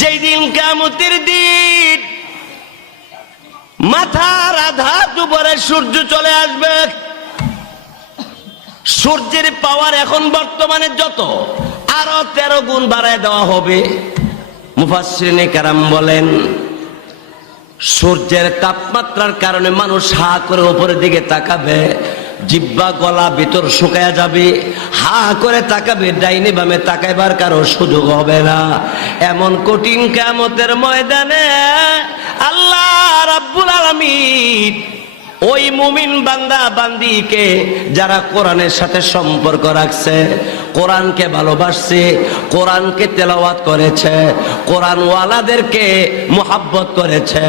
যেই দিন কিয়ামতের দিন মাথার আধা উপরে সূর্য চলে আসবে। সূর্যের পাওয়ার এখন বর্তমানে যত আরো 13 গুণ বাড়ায় দেওয়া হবে। মুফাসসিরিনে কেরাম বলেন সূর্যের তাপমাত্রার কারণে মানুষ হা করে উপরের দিকে তাকাবে, জিহ্বা গলা ভিতর শুকায়া যাবে, হা করে তাকাবে, ডাইনে বামে তাকাইবার কারো সুযোগ হবে না। এমন কঠিন কিয়ামতের ময়দানে আল্লাহ রাব্বুল আলামিন ওই মুমিন বান্দা বান্দিকে যারা কোরআনের সাথে সম্পর্ক রাখছে, কোরআনকে ভালোবাসছে, কোরআনকে তেলাওয়াত করেছে, কোরআনওয়ালাদেরকে মুহাব্বত করেছে,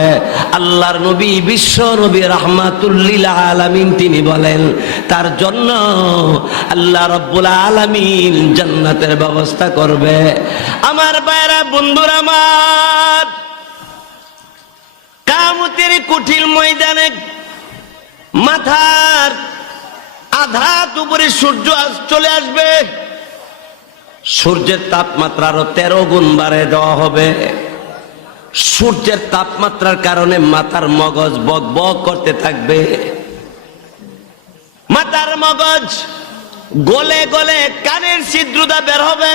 আল্লাহর নবী বিশ্ব নবী রাহমাতুল লিল আলামিন তিনি বলেন তার জন্য আল্লাহ রাব্বুল আলামিন জান্নাতের ব্যবস্থা করবে। আমার ভাইরা বন্ধুরা আমার, কিয়ামতের কঠিন ময়দানে মাথার আধা উপরে সূর্য চলে আসবে। সূর্যের তাপমাত্রা আরো 13 গুণ বাড়িয়ে দেওয়া হবে। সূর্যের তাপমাত্রার কারণে মাথার মগজ বক বক করতে থাকবে। মাথার মগজ গলে গলে কানের ছিদ্রটা বের হবে,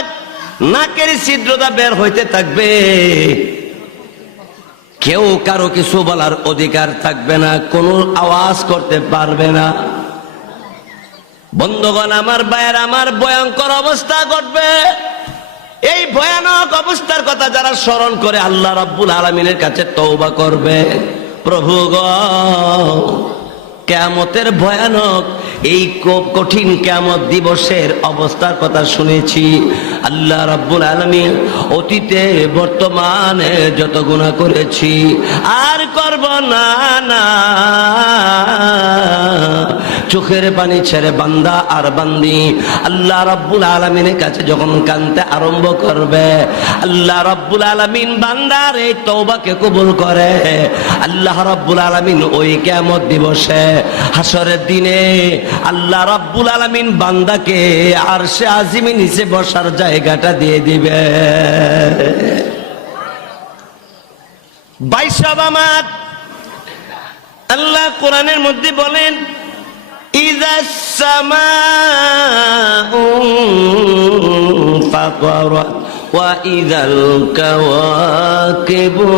নাকের ছিদ্রটা বের হইতে থাকবে। কেউ কারো কিছু বলার অধিকার থাকবে না, কোনো আওয়াজ করতে পারবে না। বন্ধুগণ আমার ভাইয়ের আমার, ভয়ঙ্কর অবস্থা ঘটবে। এই ভয়ানক অবস্থার কথা যারা স্মরণ করে আল্লাহ রাব্বুল আলামিনের কাছে তওবা করবে, প্রভু গো কিয়ামতের ভয়ানক এই কঠিন কিয়ামত দিবসের অবস্থার কথা শুনেছি। আল্লাহ রাব্বুল আলামিন অতীতে বর্তমানে যত গুনাহ করেছি আর করব না না, চোখের পানি ছেড়ে বান্দা আর বান্দি আল্লাহ রাব্বুল আলামিনের কাছে যখন কাঁদতে আরম্ভ করবে, আল্লাহ রাব্বুল আলামিন বান্দার এই তওবাকে কবুল করে। আল্লাহ রাব্বুল আলামিন ওই কিয়ামত দিবসে হাসরের দিনে আল্লাহ রাব্বুল আলামিন বান্দাকে আরশে আজিমের নিচে বসার জায়গাটা দিয়ে দিবে। বাইশাব আমার আল্লাহ কোরআনের মধ্যে বলেন ইযাস সামাউ ফাতারাত ওয়া ইযাল কাওয়াকিবু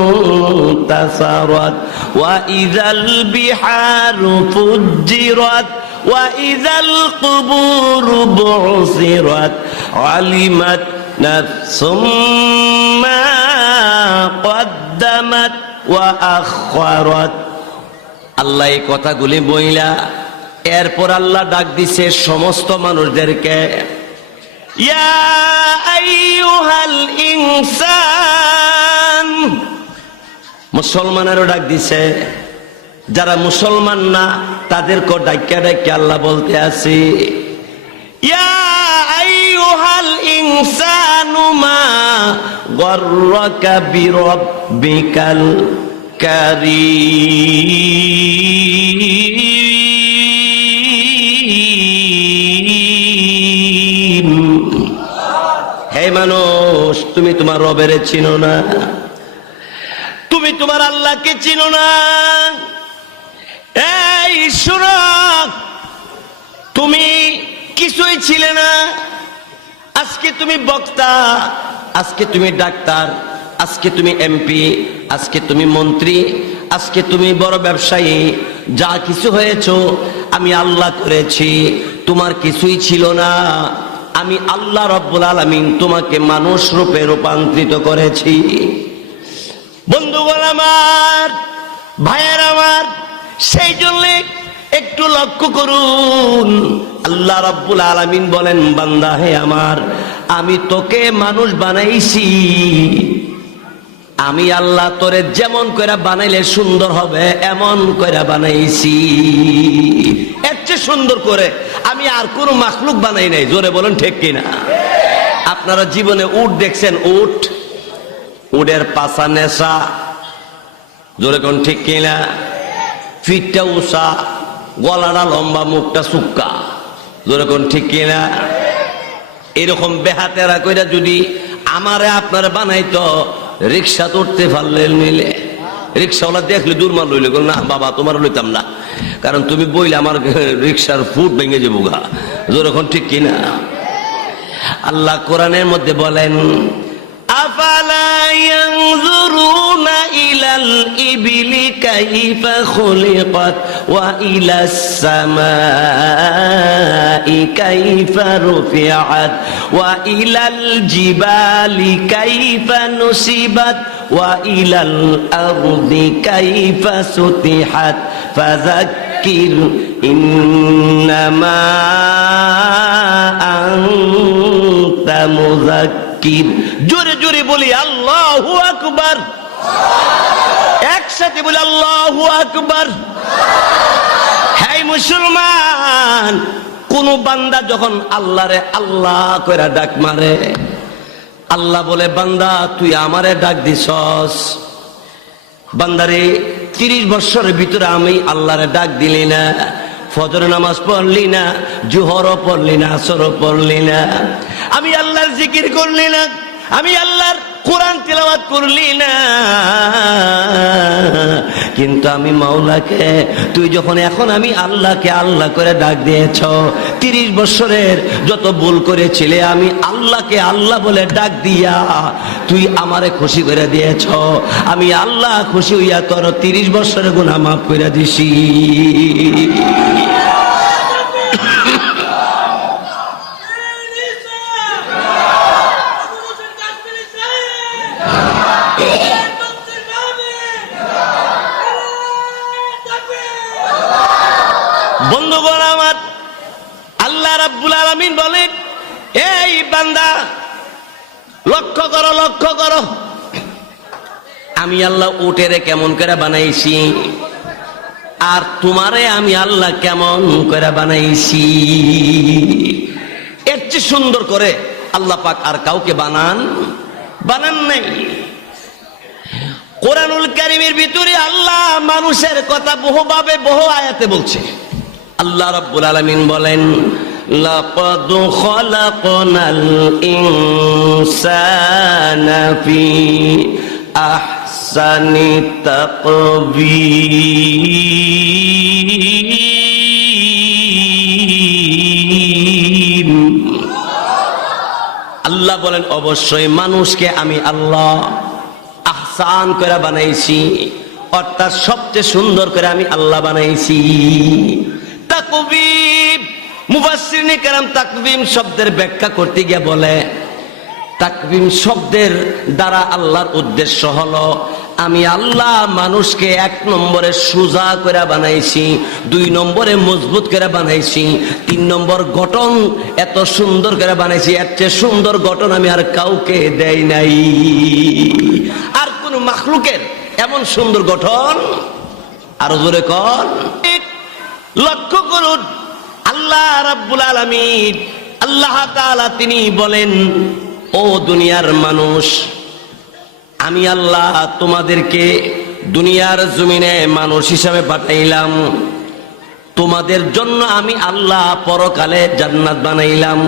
তাসারাত ওয়া ইযাল বিহারু ফুজ্জিরাত ওয়া ইযাল কুবুরু বু'সিরাত আলিমাত নাফসুম মা কদ্দামাত ওয়া আখখারাত। আল্লাহ এই কথাগুলি বইলা এরপর আল্লাহ ডাক দিছে সমস্ত মানুষদেরকে, ইয়া আইয়ুহাল ইনসান। মুসলমানেরও ডাক দিছে, যারা মুসলমান না তাদেরকে ডাক্কা ডাক্কা আল্লাহ বলতে আছে, ইয়া আইয়ুহাল ইনসানু মা গররাকা বিরাব্বিকাল কারীম। হে মানুষ, তুমি তোমার রবের চিনো না, তুমি তোমার আল্লাহকে চিনো না। এই শুনো, তুমি কিছুই ছিলে না, আজকে তুমি বক্তা, আজকে তুমি ডাক্তার, আজকে তুমি এমপি, আজকে তুমি মন্ত্রী, আজকে তুমি বড় ব্যবসায়ী, যা কিছু হয়েছো আমি আল্লাহ করেছি, তোমার কিছুই ছিল না। আমি আল্লাহ রাব্বুল আলামিন তোমাকে মানুষ রূপে রূপান্তরিত করেছি। বন্ধুগণ আমার, ভাইয়ের আমার, সেই জন্য একটু লক্ষ্য করুন, আল্লাহ রাব্বুল আলামিন বলেন বান্দা হে আমার, আমি তোকে মানুষ বানাইছি, আমি আল্লাহ তোরে যেমন কইরা বানাইলে সুন্দর হবে এমন কইরা বানাইছি। এর চেয়ে সুন্দর করে আমি আর কোন মাখলুক বানাই নাই। জোরে বলেন ঠিক কিনা? আপনারা জীবনে উট দেখছেন? উট, উটের পাছা নেশা, জোরে কোন ঠিক কিনা? ফিটটা উষা, গলাটা লম্বা, মুখটা সুক্কা, জোরে কোন ঠিক কিনা? এরকম বেহাতেরা কইরা যদি আমারে আপনারা বানাইতো, রিক্সা উঠতে পারলেন নিলে, রিক্সাওয়ালা দেখলে দূর মার লইলে, না বাবা তোমার লইতাম না, কারণ তুমি বইলে আমার রিক্সার ফুট ভেঙে যাবো গা। যখন ঠিক কিনা? আল্লাহ কোরআনের মধ্যে বলেন, আফালা ইয়ানজুরুনা ইলাল ইবিলি কাইফা খুলিকাত ওয়া ইলাস সামাই কাইফা রুফিআত ওয়া ইলাল জিবালি কাইফা নুসিবাত ওয়া ইলাল আরদি কাইফা সুতিহাত ফাযাক্কির ইন্নামা আনতা মুযাক্কির। জোরে জোরে বলি আল্লাহু আকবার, একসাথে বলি আল্লাহু আকবার। হে মুসলমান, কোন বান্দা যখন আল্লাহরে আল্লাহ কইরা ডাক মারে, আল্লাহ বলে বান্দা তুই আমারে ডাক দিছস, বান্দারে 30 বছরের ভিতরে আমি আল্লাহরে ডাক দিলি না, ফজর নামাজ পড়লি না, জোহরও পড়লি না, আসরও পড়লি না, আমি আল্লাহর জিকির করলি না, আমি আল্লাহর কোরআন তিলাওয়াত করলি না, কিন্তু আমি মাওলাকে, তুই যখন এখন আমি আল্লাহকে আল্লাহ করে ডাক দিয়েছ, 30 বছরের যত ভুল করেছিলে আমি আল্লাহকে আল্লাহ বলে ডাক দিয়া তুই আমারে খুশি করে দিয়েছ, আমি আল্লাহ খুশি হইয়া তোর 30 বছরের গুনাহ মাফ করে দিছি। বন্ধুগণ আমার, আল্লাহ রাব্বুল আলামিন বলেন, এই বান্দা লক্ষ্য করো, লক্ষ্য করো, আমি আল্লাহ উটেরে কেমন করে বানাইছি, আর তোমারে আমি আল্লাহ কেমন করে বানাইছি। এর চেয়ে সুন্দর করে আল্লাহ পাক আর কাউকে বানান নাই। কোরআনুল কারীমের ভিতরে আল্লাহ মানুষের কথা বহুভাবে বহু আয়াতে বলছে। আল্লাহ রাব্বুল আলামিন বলেন, লাকাদ খালাকনাল ইনসানা ফি আহসানি তাকবীর। আল্লাহ বলেন অবশ্যই মানুষকে আমি আল্লাহ আহসান করে বানাইছি, অর্থাৎ সবচেয়ে সুন্দর করে আমি আল্লাহ বানাইছি। তাকবীর, মুফাসসিরিনে কেরাম তাকবীম শব্দের ব্যাখ্যা করতে গিয়ে বলে, তাকবীম শব্দের দ্বারা আল্লাহর উদ্দেশ্য হলো আমি আল্লাহ মানুষকে 1 নম্বরে সোজা করে বানাইছি, 2 নম্বরে মজবুত করে বানাইছি, 3 নম্বর গঠন এত সুন্দর করে বানাইছি, এর চেয়ে সুন্দর গঠন আমি আর কাউকে দেই নাই। আর কোন মাখলুকের এমন সুন্দর গঠন, আরো জোরে কর। লক্ষ্য করুন, আল্লাহ রাব্বুল আলামিন, আল্লাহ তাআলা তিনি বলেন, ও দুনিয়ার মানুষ, আমি আল্লাহ তোমাদেরকে দুনিয়ার জমিনে মানুষ হিসাবে পাঠাইলাম, তোমাদের জন্য আমি আল্লাহ পরকালে জান্নাত বানাইলাম,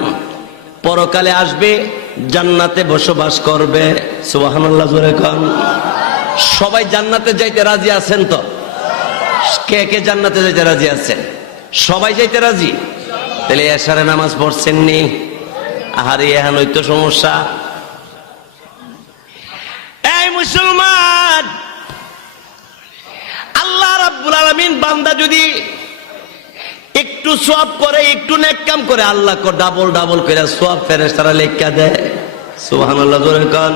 পরকালে আসবে, জান্নাতে বসবাস করবে। সুবহানাল্লাহ, জোরে কোন। সবাই জান্নাতে যাইতে রাজি আছেন তো? কে কে জান্নাতে যাইতে রাজি আছেন? সবাই যাইতে রাজি? তাহলে এশারে নামাজ পড়ছেন নি? আহারে এখন হইতো সমস্যা। এই মুসলমান, আল্লাহ রাব্বুল আলামিন বান্দা যদি একটু সওয়াব করে, একটু নেক কাম করে, আল্লাহ কো ডাবল ডাবল করে সওয়াব ফেরেশতারা লেখা দেয়। সুবহানাল্লাহ, জোরে কোন।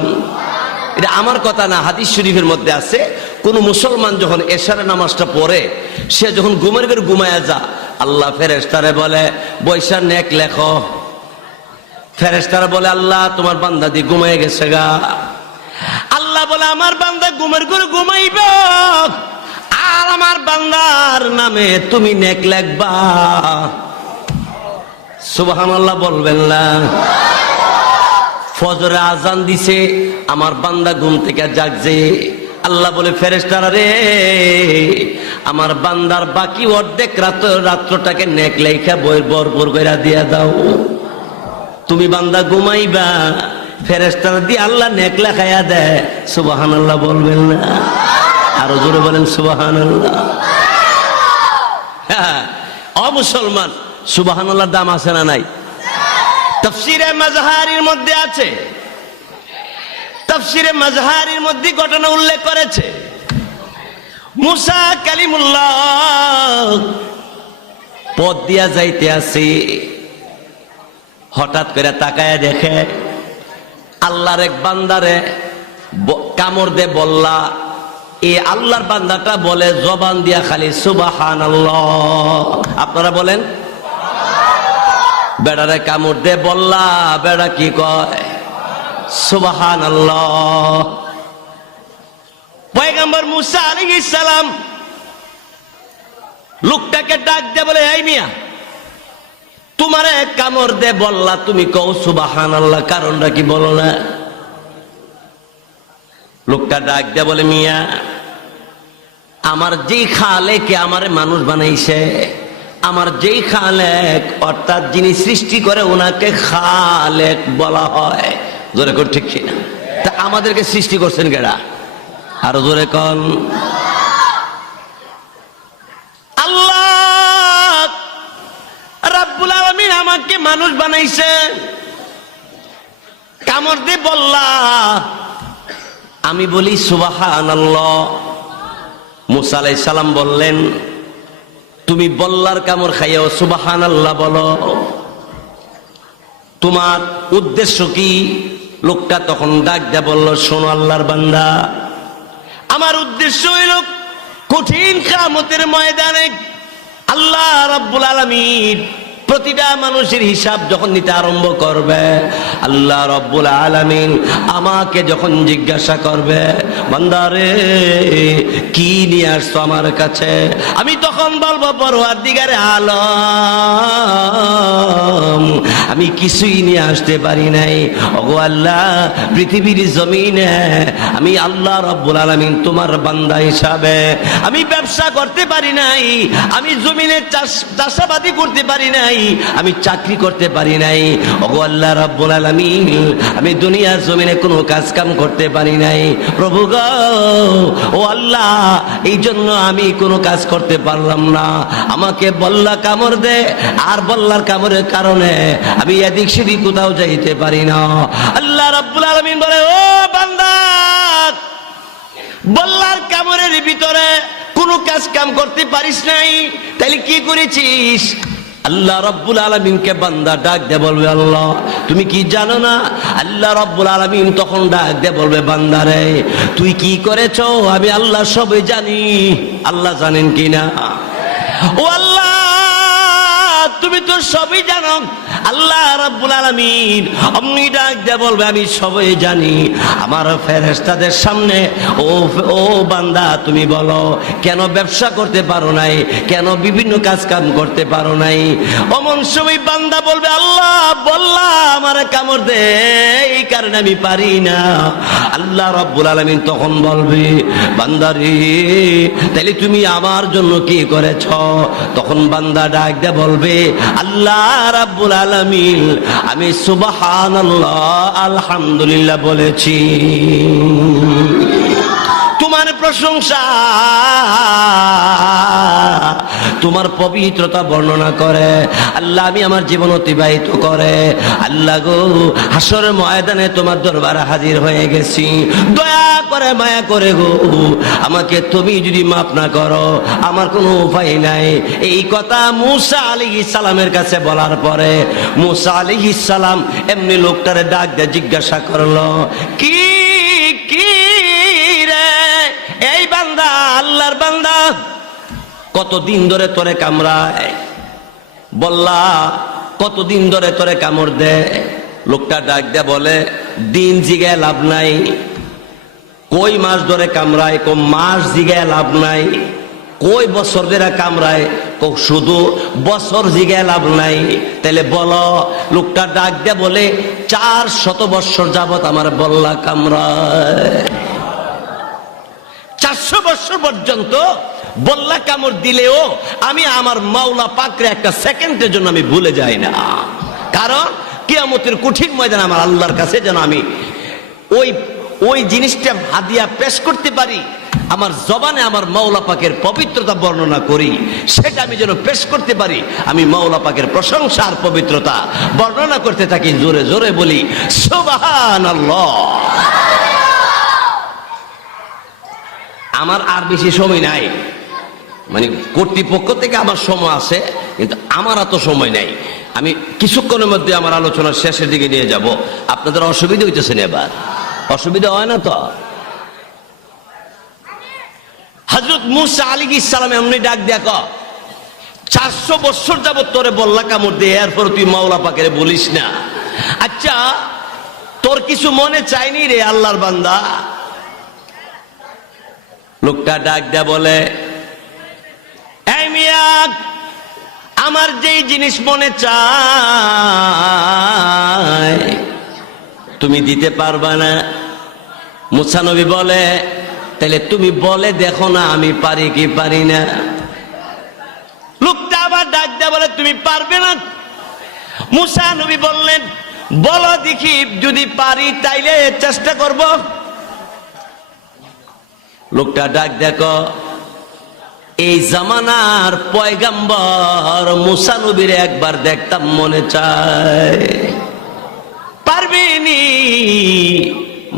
এটা আমার কথা না, হাদিস শরীফের মধ্যে আছে, কোন মুসলমান যখন এশারে নামাজটা পড়ে, সে যখন ঘুমের ঘরে ঘুমায়া যা, আল্লাহ ফেরেশতারে বলে বৈশা নেক লেখো। ফেরেশতারা বলে আল্লাহ তোমার বান্দা দি ঘুমায় গেছে গা। আল্লাহ বলে আমার বান্দা ঘুমের ঘরে ঘুমাইব, আর আমার বান্দার নামে তুমি নেক লেখবা। সুবহানাল্লাহ বলবেন না? ফজরে আজান দিছে, আমার বান্দা ঘুম থেকে জাগছে, আল্লাহ বলে ফেরেশতারা রে, আমার বান্দার বাকি অর্ধেক রাত্রটাকে নেক লেখা বইয়ের ভরপুর কইরা দিয়া দাও। তুমি বান্দা ঘুমাইবা, ফেরেশতারা দিয়ে আল্লাহ নেক লেখায়া দেয়, সুবহানাল্লাহ বলবেন না? আরো জোরে বলেন সুবহানাল্লাহ। হ্যাঁ, মুসলমান, সুবহানাল্লাহর দাম আছে না নাই? তাফসীরে মাজহারির মধ্যে আছে, তাফসীরে মাজহারির মধ্যে ঘটনা উল্লেখ করেছে। মুসা কালিমুল্লাহ পথ দিয়া যাইতে আসি, হঠাৎ করে তাকায় দেখে আল্লাহর এক বান্দারে কামড় দে বললা। এই আল্লাহর বান্দাটা বলে জবান দিয়া খালি সুবহানাল্লাহ। আপনারা বলেন, বেড়ারে কামড় দে বললা, বেড়া কি কয়? সুবহানাল্লাহ। পয়গম্বর মুসা আলাইহিস সালাম লোকটাকে ডাক দিয়ে বলে, এই মিয়া, তোমারে কামড় দে বললা, তুমি কও সুবহানাল্লাহ, কারণটা কি বলো না? লোকটা ডাক দিয়ে বলে, মিয়া, আমার যেই খালেকে আমারে মানুষ বানাইছে, আমার যেই খালেক অর্থাৎ যিনি সৃষ্টি করে ওনাকে খালেক বলা হয়। জোরে কর ঠিক কিনা? তা আমাদেরকে সৃষ্টি করছেন কেডা? আরো জোরে কন। আল্লাহ রাব্বুল আলামিন আমাকে মানুষ বানাইছে, কামড় দিয়ে বললা, আমি বলি সুবহানাল্লাহ। মুসা আলাইহিস সালাম বললেন, তুমি বল্লার কামড় খাইও সুবহানাল্লাহ বলো, তোমার উদ্দেশ্য কি? লোকটা তখন ডাক দিয়ে বলল, শোনো আল্লাহর বান্দা, আমার উদ্দেশ্য হইল কঠিন কিয়ামতের ময়দানে আল্লাহ রাব্বুল আলামিন প্রতিটা মানুষের হিসাব যখন নিতে আরম্ভ করবে, আল্লাহ রাব্বুল আলামিন আমাকে যখন জিজ্ঞাসা করবে, বান্দারে কি নিয়ে আসছো আমার কাছে, আমি তখন বলবো, পরওয়ারদিগারে আলম, আমি কিছুই নিয়ে আসতে পারি নাই। ওগো আল্লাহ, পৃথিবীর জমিনে আমি আল্লাহ রাব্বুল আলামিন তোমার বান্দা হিসাবে আমি ব্যবসা করতে পারি নাই, আমি জমিনে চাষাবাদি করতে পারি নাই, আমি চাকরি করতে পারি নাই। ওগো আল্লাহ রাব্বুল আলামিন, আমি দুনিয়ার জমিনে কোনো কাজ কাম করতে পারি নাই। প্রভু গো, ও আল্লাহ, এই জন্য আমি কোনো কাজ করতে পারলাম না। আমাকে বল্লা কামড় দে, আর বল্লার কামড়ের কারণে আমি এদিক সেদিক কোথাও যাইতে পারি না। আল্লাহ রাব্বুল আলামিন বলে, ও বান্দা, বল্লার কামড়ের ভিতরে কোনো কাজ কাম করতে পারিস নাই, তাইলে কি করেছিস? আল্লাহ রাব্বুল আলামিনকে বান্দা ডাক দে বলবে, আল্লাহ তুমি কি জানো না? আল্লাহ রাব্বুল আলামিন তখন ডাক দে বলবে, বান্দারে তুই কি করেছো আমি আল্লাহ সবই জানি। আল্লাহ জানেন কি না? ও আল্লাহ, তুমি তো সবই জানো। আল্লাহ রাব্বুল আলামিন অমনি ডাক দে বলবে, আমি সবই জানি। আমার ফেরেশতাদের সামনে ও বান্দা, তুমি বলো কেন ব্যবসা করতে পারো নাই, কেন বিভিন্ন কাজ কাম করতে পারো নাই? অমন সময় বান্দা বলবে, আল্লাহ বললা আমার কামড় দে, এই কারণে আমি পারি না। আল্লাহ রাব্বুল আলামিন তখন বলবে, বান্দারে তাইলে তুমি আমার জন্য কি করেছ? তখন বান্দা ডাক দে বলবে, আল্লাহ রাব্বুল আলামিন, আমি সুবহানাল্লাহ আলহামদুলিল্লাহ বলেছি, তোমার প্রশংসা, তোমার পবিত্রতা বর্ণনা করে আল্লাহ আমি আমার জীবন অতিবাহিত করে। আল্লাহ গো, হাসরের ময়দানে তোমার দরবারে হাজির হয়ে গেছি, দয়া করে মায়া করে গো আমাকে তুমি যদি মাফ না করো আমার কোনো উপায় নাই। এই কথা মুসা আলাইহিস সালামের কাছে বলার পরে মুসা আলাইহিস সালাম এমনি লোকটারে ডাক দিয়ে জিজ্ঞাসা করলো, কি কি রে এই বান্দা, আল্লাহর বান্দা, কতদিন ধরে তোরে কামড়ায়? বললা কতদিন ধরে তোরে কামড় দে? লোকটা ডাক দে বলে, দিন জিগায় লাভ নাই, কই মাস ধরে কামড়ায়, কো মাস জিগায় লাভ নাই, কই বছর ধরে কামড়ায়, কো শুধু বছর জিগায় লাভ নাই। তাহলে বলো, লোকটা ডাক দে বলে, 400 বছর যাবত আমার বল্লা কামড়ায়। 400 বছর পর্যন্ত বল্লা কামড় দিলেও আমি আমার মাওলা পাকরে একটা সেকেন্ডের জন্য আমি ভুলে যাই না। কারণ কিয়ামতের কঠিন ময়দানে আমার আল্লাহর কাছে যেন আমি ওই ওই জিনিসটা হাদিয়া পেশ করতে পারি, আমার জবানে আমার মাওলা পাকের পবিত্রতা বর্ণনা করি, সেটা আমি যেন পেশ করতে পারি। আমি মাওলা পাকের প্রশংসা আর পবিত্রতা বর্ণনা করতে থাকি, জোরে জোরে বলি সুবহানাল্লাহ। আমার আর বেশি সময় নাই, মানে কর্তৃপক্ষ থেকে আমার সময় আছে, কিন্তু আমার এত সময় নাই। আমি কিছুক্ষণের মধ্যে আমার আলোচনার শেষের দিকে নিয়ে যাব। আপনাদের অসুবিধা হইতেছে না? এবার অসুবিধা হয় না তো? হযরত মূসা আলাইহিস সালাম এমনি ডাক দেখো, 400 বছর যাবত তোরে বল্লা কামড় দিয়ে, এরপর তুই মাওলা পাকের বলিস না? আচ্ছা, তোর কিছু মনে চাইনি রে আল্লাহর বান্দা? লোকটা ডাক দেয়া বলে, এই মিয়া, আমার যেই জিনিস মনে চায় তুমি দিতে পারবা না। মুসা নবী বলে, তাহলে তুমি বলে দেখো না আমি পারি কি পারি না। লোকটা আবার ডাক দেয়া বলে, তুমি পারবে না? মুসা নবী বললেন, বলো দেখি, যদি পারি তাইলে চেষ্টা করব। লোকটা ডাক দেখো, এই জামানার পয়গাম্বর মুসা নবীর একবার দেখতাম মনে চায়। পারবিনি?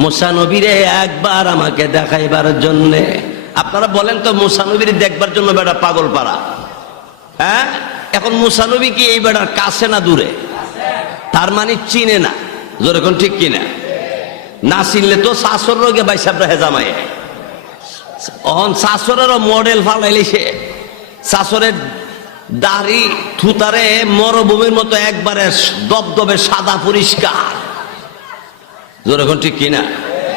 মুসা নবীরে একবার আমাকে দেখাইবার জন্য। আপনারা বলেন তো, মুসা নবীর দেখবার জন্য বেটা পাগল পাড়া? হ্যাঁ, এখন মুসা নবী কি এই বেটার কাছে না দূরে? তার মানে চিনে না, যেরকম ঠিক কিনা? না চিনলে তো শাশুর রোগে বাইসাবরা হেজামাই। অহন শাশুড়েরও মডেল ফালাইলিছে। শাশুড়ের দাড়ি থুতারে মরুভূমির মতো একবারে দবদবে সাদা পরিষ্কার, যেরকম ঠিক কিনা?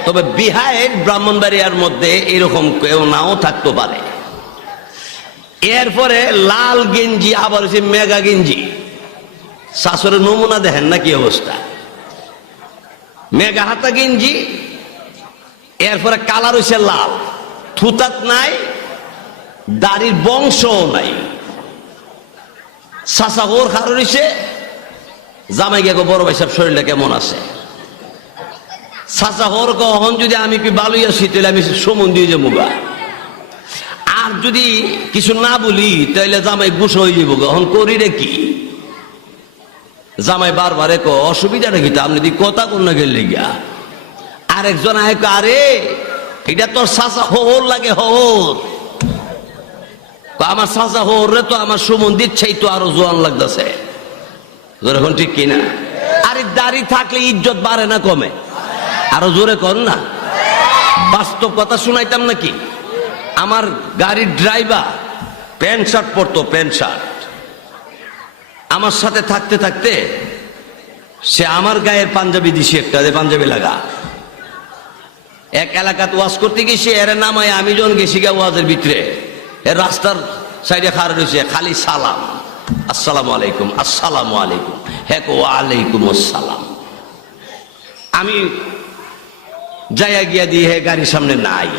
তবে বিহারের ব্রাহ্মণবাড়িয়ার মধ্যে এরকম কেউ নাও থাকতে পারে। এরপরে লাল গেঞ্জি, আবার হচ্ছে মেগা গেঞ্জি। শাশুড়ের নমুনা দেখেন না কি অবস্থা? মেগা হাতা গেঞ্জি, এরপরে কালার হইছে লাল, থুতাত নাই, দাড়ির বংশও নাই। চাচা ওর কারণ হইছে জামাই গেকো, বড় ভাই সাহেব শরীরটা কেমন আছে? চাচা ওর কখন যদি আমি কি বালুই আছি, তাহলে আমি সমন দিয়ে যাবো গা। আর যদি কিছু না বলি তাহলে জামাই গুছ হয়ে যাবো গা। এখন করি রে কি? জামাই বারবার অসুবিধাটা কি? আপনি যদি কথা কোন না গেলে গিয়া আরেকজন আয়, আরে এটা তোর চাচা হোর লাগে, হোর। আমার চাচা হোর রে তো আমার সুমন দিচ্ছেই তো আরো জোয়ান লাগতেছে, যখন ঠিক কিনা? আরে দাড়ি থাকলে ইজ্জত বাড়ে না কমে? আরো জোরে কর না। বাস্তব কথা শুনাইতাম নাকি? আমার গাড়ির ড্রাইভার প্যান্ট শার্ট পরতো, প্যান্ট শার্ট। আমার সাথে থাকতে থাকতে সে আমার গায়ের পাঞ্জাবি দিছে একটা, পাঞ্জাবি লাগা। এক এলাকাতে ওয়াজ করতে গেছি, এর নামায় আমি যখন গেছি গা ওয়াজের ভিতরে, এর রাস্তার সাইডে খাড়া রয়েছে, খালি সালাম, আসসালামু আলাইকুম, আসসালামু আলাইকুম। হ্যাঁ, ওয়ালাইকুম আসসালাম। আমি যাইয়া গিয়া দিয়ে হে গাড়ির সামনে নাই।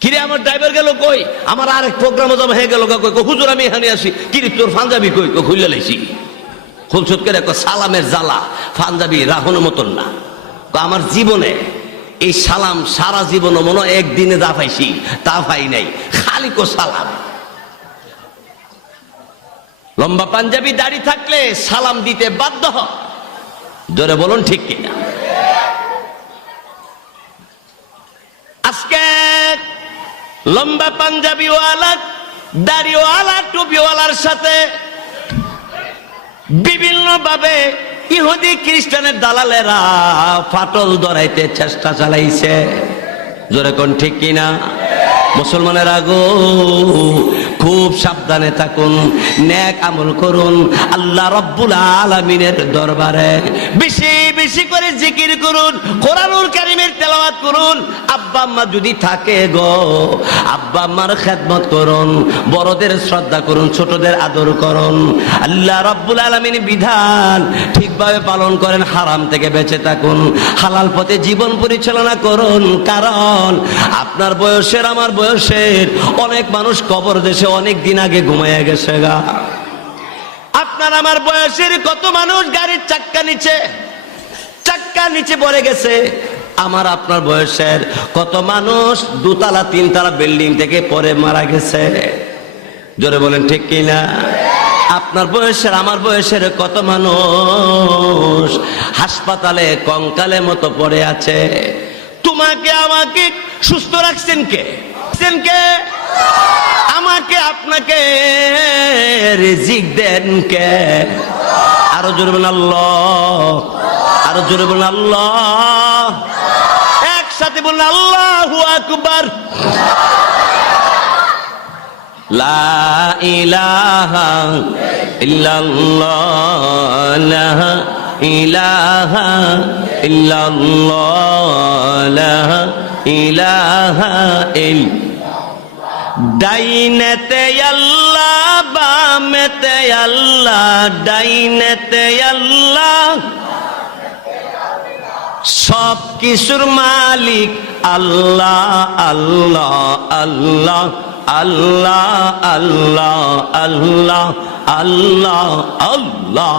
কিরে আমার ড্রাইভার গেল কই? আমার আরেক প্রোগ্রামে জমা হয়ে গেল কই? হুজুর আমি এখানে আসি। কিরে তোর পাঞ্জাবি কই? খুললে লাইছি। খুলছত করে সালামের জ্বালা পাঞ্জাবি রাখনের মতন না। আমার জীবনে এই সালাম সারা জীবন মনে একদিনে যা পাইছি তা পাই নাই, খালি সালাম। লম্বা পাঞ্জাবি দাড়ি থাকলে সালাম দিতে বাধ্য হয়। জোরে বলুন ঠিক কিনা? আজকে লম্বা পাঞ্জাবিওয়ালা, দাড়িওয়ালা, টুপিওয়ালার সাথে বিভিন্ন ভাবে ইহুদি খ্রিস্টানের দালালেরা ফাটল ধরাইতে চেষ্টা চালাইছে। জোরে কোন ঠিক কিনা? মুসলমানের আগো খুব সাবধানে থাকুন, নেক আমল করুন, আল্লাহ রাব্বুল আলামিনের দরবারে বেশি বেশি করে জিকির করুন, কোরআনুল কারীমের তেলাওয়াত করুন। আব্বা আম্মা যদি থাকে গো, আব্বা আম্মার খেদমত করুন, বড়দের শ্রদ্ধা করুন, ছোটদের আদর করুন। আল্লাহ রাব্বুল আলামিন বিধান ঠিকভাবে পালন করেন, হারাম থেকে বেঁচে থাকুন, হালাল পথে জীবন পরিচালনা করুন। কারণ আপনার বয়সের, আমার বয়সের অনেক মানুষ কবর দেশে অনেক দিন আগে ঘুমাইয়া গেছে গা। আপনার আমার বয়সের কত মানুষ গাড়ির চাক্কা নিচে পড়ে গেছে। আমার আপনার বয়সের কত মানুষ দুতলা তিনতলা বিল্ডিং থেকে পড়ে মারা গেছে। জোরে বলেন ঠিক কিনা? আপনার বয়সের আমার বয়সের কত মানুষ হাসপাতালে কঙ্কালের মতো পড়ে আছে। তোমাকে আমাকে সুস্থ রাখছেন কে? আমাকে আপনাকে রিজিক দেন কে? আরো জোরে বলেন আল্লাহ, আরো জোরে বলেন আল্লাহ, একসাথে বলেন আল্লাহু আকবার। লা ইলাহা ইল্লাল্লাহ, লা ইলাহা ইল্লাল্লাহ, লা ইলাহা ইল্লাল্লাহ। ডাইনেতে আল্লাহ, বামেতে আল্লাহ, ডাইনেতে আল্লাহ, সব কিছুর মালিক আল্লাহ আল্লাহ আল্লাহ আল্লাহ আল্লাহ আল্লাহ আল্লাহ আল্লাহ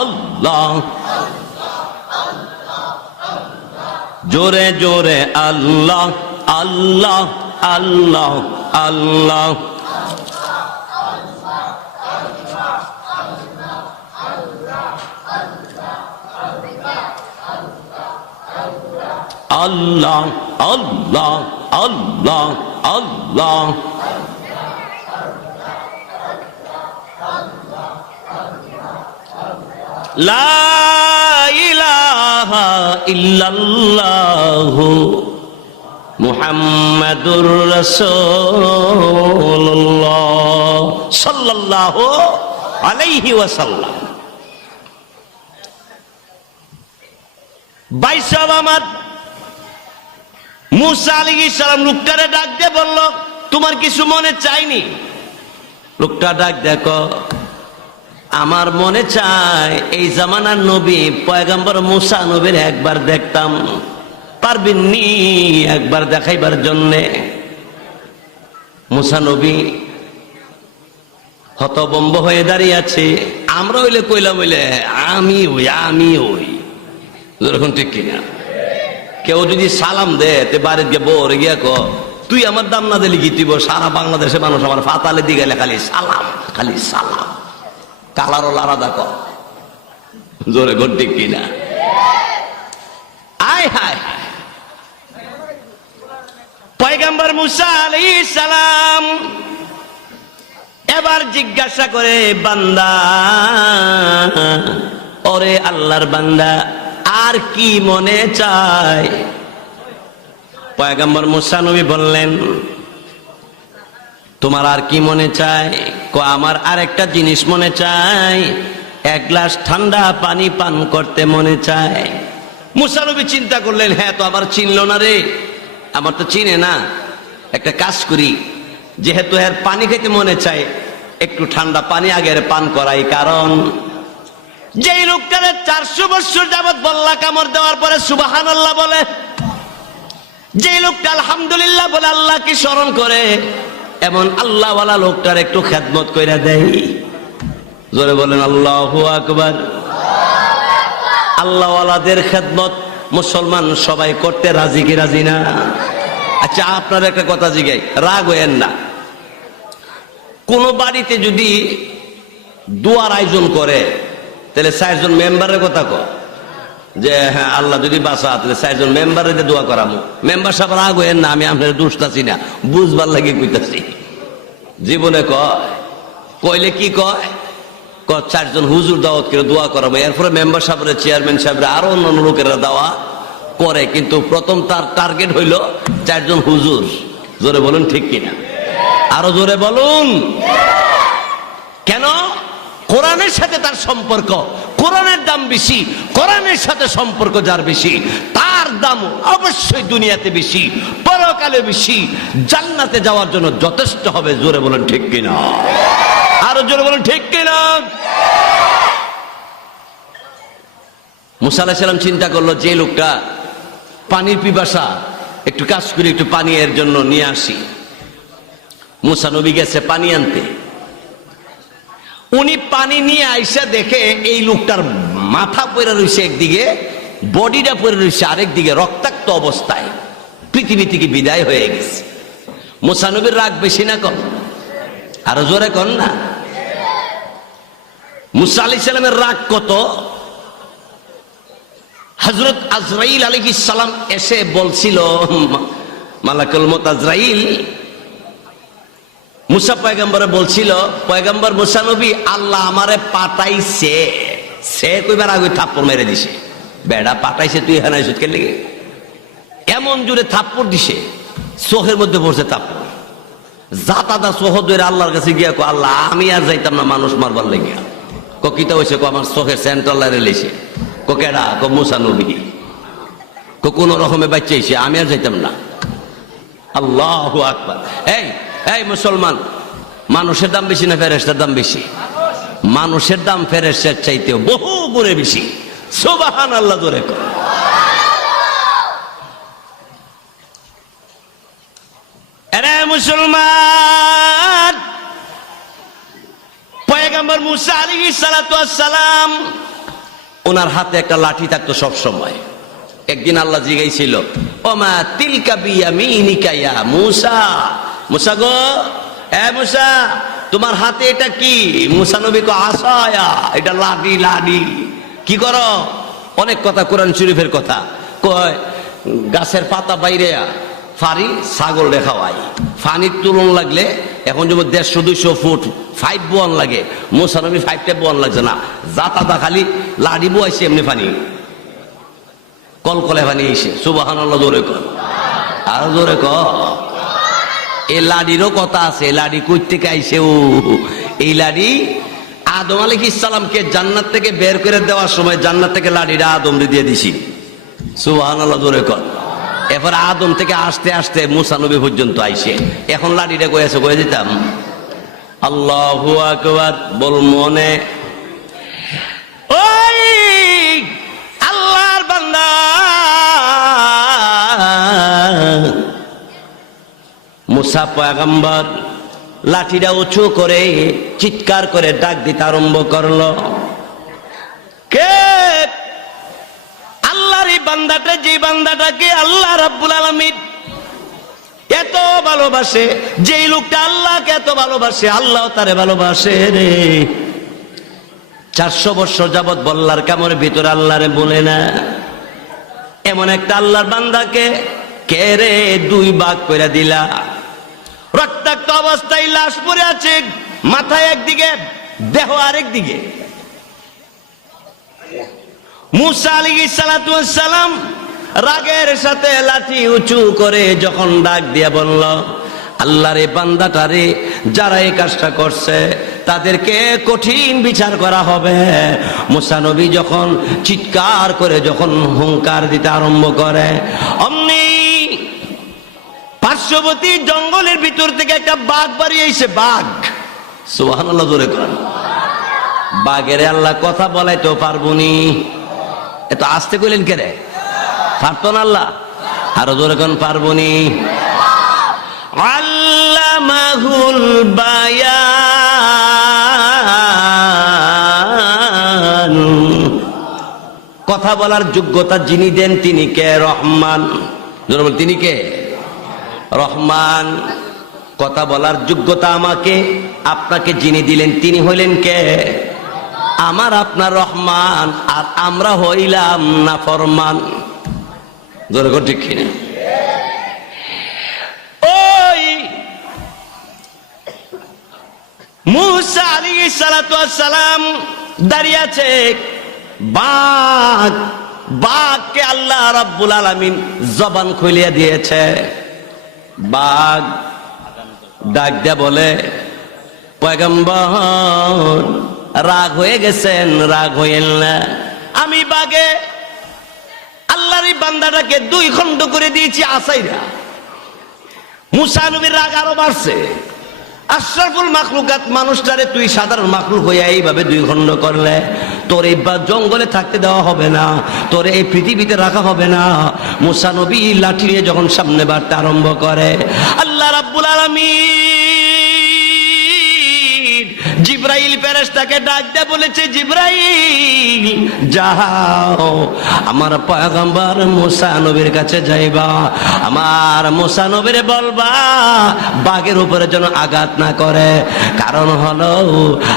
আল্লাহ। জোরে জোরে আল্লাহ আল্লাহ আল্লাহ আল্লাহ। আল্লাহ আল্লাহ আল্লাহ আল্লাহ। লা ইলাহা ইল্লাল্লাহু মুহাম্মাদুর রাসূলুল্লাহ সাল্লাল্লাহু আলাইহি ওয়াসাল্লাম। বাইসাব আমার মুসা আলাইহিস সালাম লোকটারে ডাক দিয়ে বলল, তোমার কিছু মনে চাইনি? লোকটা ডাক দেখো, আমার মনে চায় এই জামানার নবী পয়গম্বর মুসা নবীর একবার দেখতাম, পারবেননি একবার দেখাইবার জন্যে? মুসা নবী হতবম্ব হয়ে দাঁড়িয়ে আছে। আমরা হইলে কইলাম হইলে আমি ওই যখন ঠিক কিনা। কেউ যদি সালাম দে তে বাড়িতে গিয়ে বোর গিয়া ক, তুই আমার দাম না দিলি কি তুই সারা বাংলাদেশের মানুষ আমার ফাতালে দিয়ে গেলে খালি সালাম খালি সালাম। কালার আলাদা ক, জোরে ঘর ঠিক কিনা? আয় হায় হায়। পয়গম্বর মুসা আলাইহিস সালাম এবার জিজ্ঞাসা করে, বান্দা, ওরে আল্লাহর বান্দা, আর কি মনে চায়? পয়গম্বর মুসা নবী বললেন, তোমার আর কি মনে চায়? আমার আরেকটা জিনিস মনে চায়, এক গ্লাস ঠান্ডা পানি পান করতে মনে চায়। মুসা নবী চিন্তা করলেন, হ্যাঁ তো আমার চিনলো না রে, আমার তো চিনে না। একটা কাজ করি, যেহেতু এর পানি খেতে মনে চায়, একটু ঠান্ডা পানি আগের পান করাই। কারণ যেই লোকটারে 400 বছর যাবত বল্লা কামড় দেওয়ার পরে সুবহানাল্লাহ বলে, যেই লোকটা আলহামদুলিল্লাহ বলে আল্লাহকে স্মরণ করে, এমন আল্লাহওয়ালা লোকটার একটু খেদমত কইরা দেই। জোরে বলেন আল্লাহু আকবার। আল্লাহওয়ালাদের খেদমত মুসলমান সবাই করতে রাজি কি রাজি না? আচ্ছা, আপনার একটা কথা জিগাই, রাগ হইয়েন না। কোন বাড়িতে যদি দোয়ার আয়োজন করে, তাহলে 4 জন মেম্বারের কথা কয় যে হ্যাঁ আল্লাহ যদি বাঁচা, তাহলে 4 জন মেম্বারের দোয়া করামো। মেম্বার সাহেব রাগ হইয়েন না, আমি আপনার দুষ্টাছি না, বুঝবার লাগে কইতাছি। জীবনে কইলে কি কয়, 4 জন হুজুর দাওয়াত করে দোয়া করাবো, এরপরে মেম্বার সাহেবরা, চেয়ারম্যান সাহেবরা, আরো অন্যান্য লোকেরা দাওয়া করে, কিন্তু প্রথম তার টার্গেট হইল 4 জন হুজুর। জোরে বলুন ঠিক কিনা? আরো জোরে বলুন। কেন? কোরআনের সাথে তার সম্পর্ক, কোরআনের দাম বেশি। কোরআনের সাথে সম্পর্ক যার বেশি, তার দাম অবশ্যই দুনিয়াতে বেশি, পরকালে বেশি, জান্নাতে যাওয়ার জন্য যথেষ্ট হবে। জোরে বলুন ঠিক কিনা? আরো জোরে বলুন ঠিক কিনা? মুসা আলাইহিস সালাম চিন্তা করলো, যে লোকটা পানির পিপাসা, একটু কাজ করে একটু পানি এর জন্য নিয়ে আসি। মুসা নবী গেছে পানি আনতে। উনি পানি নিয়ে আইসা দেখে এই লোকটার মাথা পড়ে রয়েছে একদিকে, বডিটা পড়ে রয়েছে আরেক দিকে, রক্তাক্ত অবস্থায় পৃথিবী থেকে বিদায় হয়ে গেছে। মুসা নবীর রাগ বেশি না কম? আরো জোরে কন না। মুসা আলাইহিস সালামের রাগ কত? হযরত আজরাইল আলাইহিস সালাম এসে বলছিল, মালাকুল মউত আজরাইল মুসা পয়গম্বরে বলছিল, পয়গম্বর মুসা নবী, আল্লাহ আমারে পাঠাইছে। সে কইবার আগে থাপ্পড় মেরে দিছে। বেড়া পাঠাইছে, তুই এখানে আইছিস কেন লাগে? এমন জোরে থাপ্পড় দিছে, চোখের মধ্যে পড়ছে থাপ্পড়। জাতাদা চোখ ধরে আল্লাহর কাছে গিয়া কো, আল্লাহ আমি আর যাইতাম না মানুষ মারবার লাগিয়া। ক কিতা হইছে? কো আমার চোখের সেন্টার লাইরে লেছে। কো কেডা? কো মুসা নবী। কো কোন রকমে বাচ্চাইছে, আমি আর যাইতাম না। আল্লাহু আকবার। এই এই মুসলমান, মানুষের দাম বেশি না ফেরেশতার দাম বেশি? মানুষের দাম ফেরেশতার চাইতেও বহু গুণে বেশি। সুবহানাল্লাহ জোরে কর। আরে মুসলমান, পয়গম্বর মুসা আলাইহিস সালাতু ওয়াস সালাম, ওনার হাতে একটা লাঠি থাকতো সব সময়। একদিন আল্লাহ জিজ্ঞাসিল, ওমা তিলকা বিয়ামিনিকা ইয়া মুসা। মুসা গো, এ মুসা, তোমার হাতে এটা কি? মুসা নবী কো, আসায়া, এটা লাঠি। লাঠি কি করো? অনেক কথা, কোরআন শরীফের কথা কয়, গাছের পাতা বাইরে ফারি ছাগল দেখাওয়াই। ফানির তুলন লাগলে এখন যেমন 150-200 ফুট 5 বোয়ান লাগে, মুসা নবী 5টা বোয়ান লাগছে না, জাতাদা খালি লাঠি বোয়াইছে এমনি ফানি, কলকলে ফানি এসে। সুবহানাল্লাহ জোরে কর, আরো জোরে কর। এই লাডিরও কথা আছে। লাডি কই থেকে আইছে? ও এই লাডি আদম আলাইহিস সালামকে জান্নাত থেকে বের করে দেওয়ার সময় জান্নাত থেকে লাডিটা আদমরে দিয়ে দিছি। সুবহানাল্লাহ জোরে কর। এরপর আদম থেকে আস্তে আস্তে মুসা নবী পর্যন্ত আইছে। এখন লাডিটা কই আছে? কই দিতাম। আল্লাহু আকবার বল মনে। ওই আল্লাহর বান্দা, মুসা পয়গম্বর লাঠিটা উঁচু করে চিৎকার করে ডাক দিতে আরম্ভ করলো, কে? আল্লাহর এই বান্দাটা, যে বান্দাটাকে আল্লাহ রাব্বুল আলামিন এত ভালোবাসে, যেই লোকটা আল্লাহকে এত ভালোবাসে, আল্লাহ তারে ভালোবাসে রে। 400 বছর যাবৎ বল্লার কামড়ের ভিতরে আল্লাহরে বলে না। এমন একটা আল্লাহর বান্দাকে কে রে 2 ভাগ করে দিলা? রক্তাক্ত অবস্থায় লাশ পড়ে আছে, মাথায় একদিকে, দেহ আরেক দিকে। মুসা আলাইহিস সালাতু ওয়াস সালাম রাগের সাথে লাঠি উঁচু করে যখন ডাক দিয়া বলল, আল্লাহর এই বান্দাটারে যারা এই কাজটা করছে তাদেরকে কঠিন বিচার করা হবে। মুসা নবী যখন চিৎকার করে যখন হুঙ্কার দিতে আরম্ভ করে, অমনি পার্শ্ববর্তী জঙ্গলের ভিতর থেকে একটা বাঘ বাড়িয়ে এসে, বাঘ। সুবহানাল্লাহ জোরে করেন। বাঘের আল্লাহ কথা বলাইতেও পারবনি। এত আস্তে কইলেন কে রে? পারতো না আল্লাহ? আরো জোরে কোন পারবনি? আল্লামাহুল বায়ান, কথা বলার যোগ্যতা যিনি দেন তিনি কে? রহমান। জোরে বল, তিনি কে? রহমান। কথা বলার যোগ্যতা আমাকে আপনাকে যিনি দিলেন তিনি হইলেন কে? আমার আপনার রহমান, আর আমরা হইলাম না ফরমান। জোরে কর ঠিক কিনা? ওই মুসা আলাইহিস সালাতু ওয়াস সালাম দাঁড়িয়ে আছে, বাঘ, বাঘকে আল্লাহ রাব্বুল আলামিন জবান খুলিয়ে দিয়েছে। বাঘ ডাক দিয়া বলে, পয়গম্বর রাগ হয়ে গেছেন, রাগ হইেন না। আমি বাঘে আল্লাহর এই বান্দাটাকে 2 খণ্ড করে দিয়েছি আসাইরা। মুসা নবীর রাগ আরো বাড়ছে। আশরাফুল মাখলুকাত মানুষটারে তুই সাধারণ মাখলুক হইয়া এইভাবে 2 খণ্ড করলে তোর এই জঙ্গলে থাকতে দেওয়া হবে না, তোর এই পৃথিবীতে রাখা হবে না। মুসা নবী লাঠি নিয়ে যখন সামনে বাড়তে আরম্ভ করে, আল্লাহ রাব্বুল আলামিন জিবরাইল ফেরেশতাকে ডাক দিয়ে বলেছে, জিবরাইল যাও আমার পয়গম্বর মুসা নবীর কাছে যাইবা, আমার মুসা নবীরে বলবা বাঘের উপরে যেন আঘাত না করে, কারণ হলো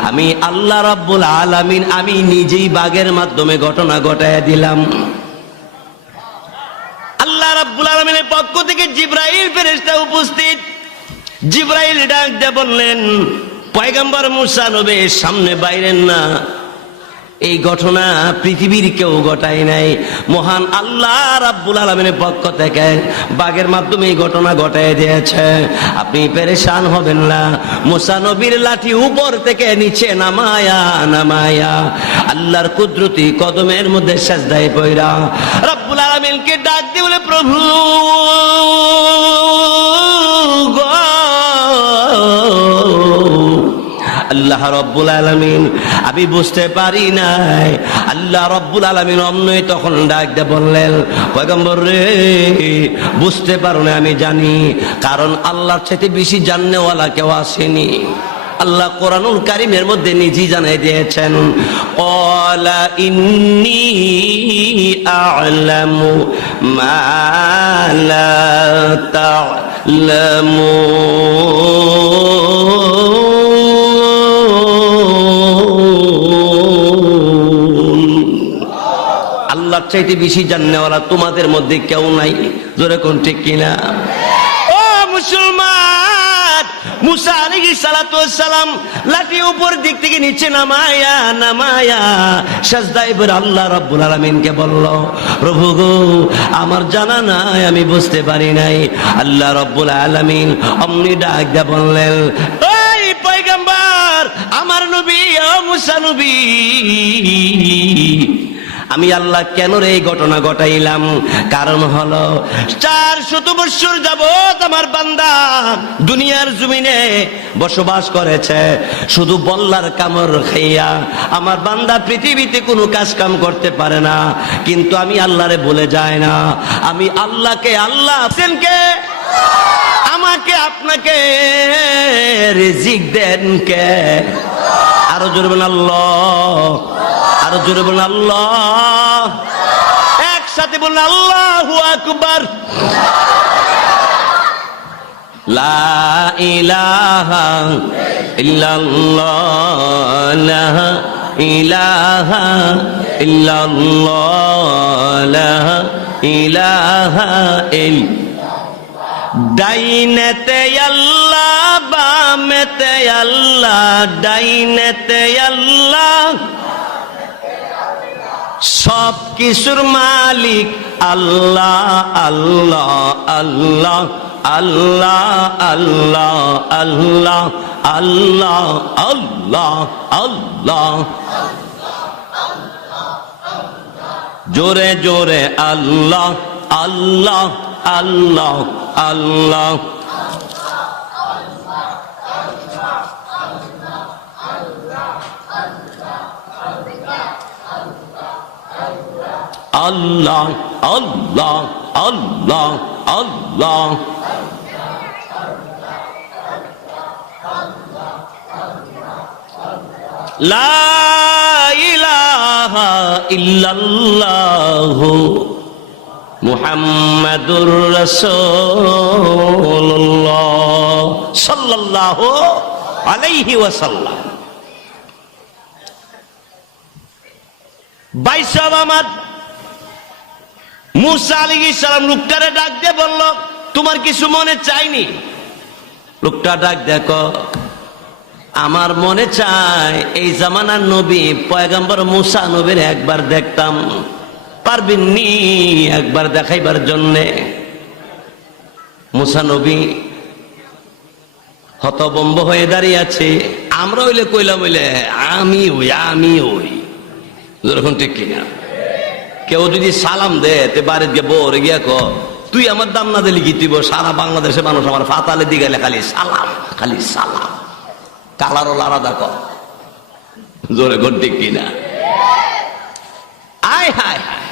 আমি আল্লাহ রাব্বুল আলামিন আমি নিজেই বাঘের মাধ্যমে ঘটনা ঘটায় দিলাম। আল্লাহ রাব্বুল আলামিনের পক্ষ থেকে জিবরাইল ফেরেশতা উপস্থিত। জিবরাইল ডাক দিয়ে বললেন, পয়গম্বর মুসা নবীর সামনে বাইরেন না, এই ঘটনা পৃথিবীর কেউ ঘটায় নাই, মহান আল্লাহ রাব্বুল আলামিনের পক্ষ থেকে বাঘের মাধ্যমে এই ঘটনা ঘটায় দিয়েছে, আপনি পেরেশান হবেন না। মুসা নবীর লাঠি উপর থেকে নিচে নামায়া নামায়া আল্লাহর কুদরতি কদমের মধ্যে সিজদায় পড়া রাব্বুল আলামিনকে ডাক দিয়ে বলে, প্রভু গো আল্লাহ রাব্বুল আলামিন আমি বুঝতে পারি নাই। আল্লাহ রাব্বুল আলামিন অমনই তখন ডাক দিয়ে বললেন, পয়গম্বর রে বুঝতে পারো না আমি জানি, কারণ আল্লাহর চাইতে বেশি জাননেওয়ালা কেউ আসেনি। আল্লাহ কোরআনুল কারীমের মধ্যে নিজেই জানাই দিয়েছেন, ক্বালা ইন্নী আ'লামু মা লা তা'লামুন। আল্লাহর চাইতে বেশি জাননেওয়ালা তোমাদের মধ্যে কেউ নাই, জোরে কোন ঠিক কিনা? ও মুসলমান, মুসা আলাইহিস সালাতু ওয়াস সালাম লাঠি উপর দিক থেকে নিচে নামায়া নামায়া সিজদায় পড়ে আল্লাহ রাব্বুল আলামিনকে বলল, প্রভু গো আমার জানা নাই, আমি বুঝতে পারি নাই। আল্লাহ রাব্বুল আলামিন অমনি ডাক দিয়ে বললেন, ওই পয়গম্বর আমার নবী, ও মুসা নবী, আমি আল্লাহ কেন রে এই ঘটনা ঘটাইলাম, কারণ হলো 400 বছর যাবত আমার বান্দা দুনিয়ার জমিনে বসবাস করেছে, শুধু বল্লার কামড় খাইয়া আমার বান্দা পৃথিবীতে কোনো কাজ কাম করতে পারে না, কিন্তু আমি আল্লাহরে বলে যায় না। আমি আল্লাহকে, আল্লাহ আছেন কে? আমাকে আপনাকে রিজিক দেন কে? আরো জোরে বলেন আল্লাহ, আরো জোরে বলেন আল্লাহ, একসাথে বলেন আল্লাহু আকবার। লা ইলাহা ইল্লাল্লাহ, লা ইলাহা ইল্লাল্লাহ, লা ইলাহা ইল্লাল্লাহ। ডাইনেতে আল্লাহ বামেতে আল্লাহ, ডাইনেতে আল্লাহ, সব কিছুর মালিক আল্লাহ আল্লাহ আল্লাহ আল্লাহ আল্লাহ আল্লাহ আল্লাহ আল্লাহ আল্লাহ। জোরে জোরে আল্লাহ আল্লাহ আল্লাহ আল্লাহ। আল্লাহ আল্লাহ আল্লাহ আল্লাহ। লা ইলাহা ইল্লাল্লাহু মুহাম্মাদুর রাসূলুল্লাহ সাল্লাল্লাহু আলাইহি ওয়াসাল্লাম। বাইসাব আমার মুসা আলাইহিস সালাম লোকটারে ডাক দিয়ে বলল, তোমার কিছু মনে চাইনি? লোকটা ডাক দেখো, আমার মনে চায় এই জামানার নবী পয়গম্বর মুসা নবীর একবার দেখতাম, পারবেননি একবার দেখাইবার জন্যে? মুসা নবী হতবম্ব হয়ে দাঁড়িয়ে আছে। আমরা হইলে কইলাম হইলে আমি ওই যখন ঠিক কিনা, কেউ যদি সালাম দে তে বাড়িতে গিয়ে বোরে গিয়া ক, তুই আমার দাম না দিলি কি তুই সারা বাংলাদেশের মানুষ আমার ফাতালে দি গেলে খালি সালাম খালি সালাম, কালার আলাদা ক, জোরে ঘর ঠিক কিনা? আয় হায় হায়,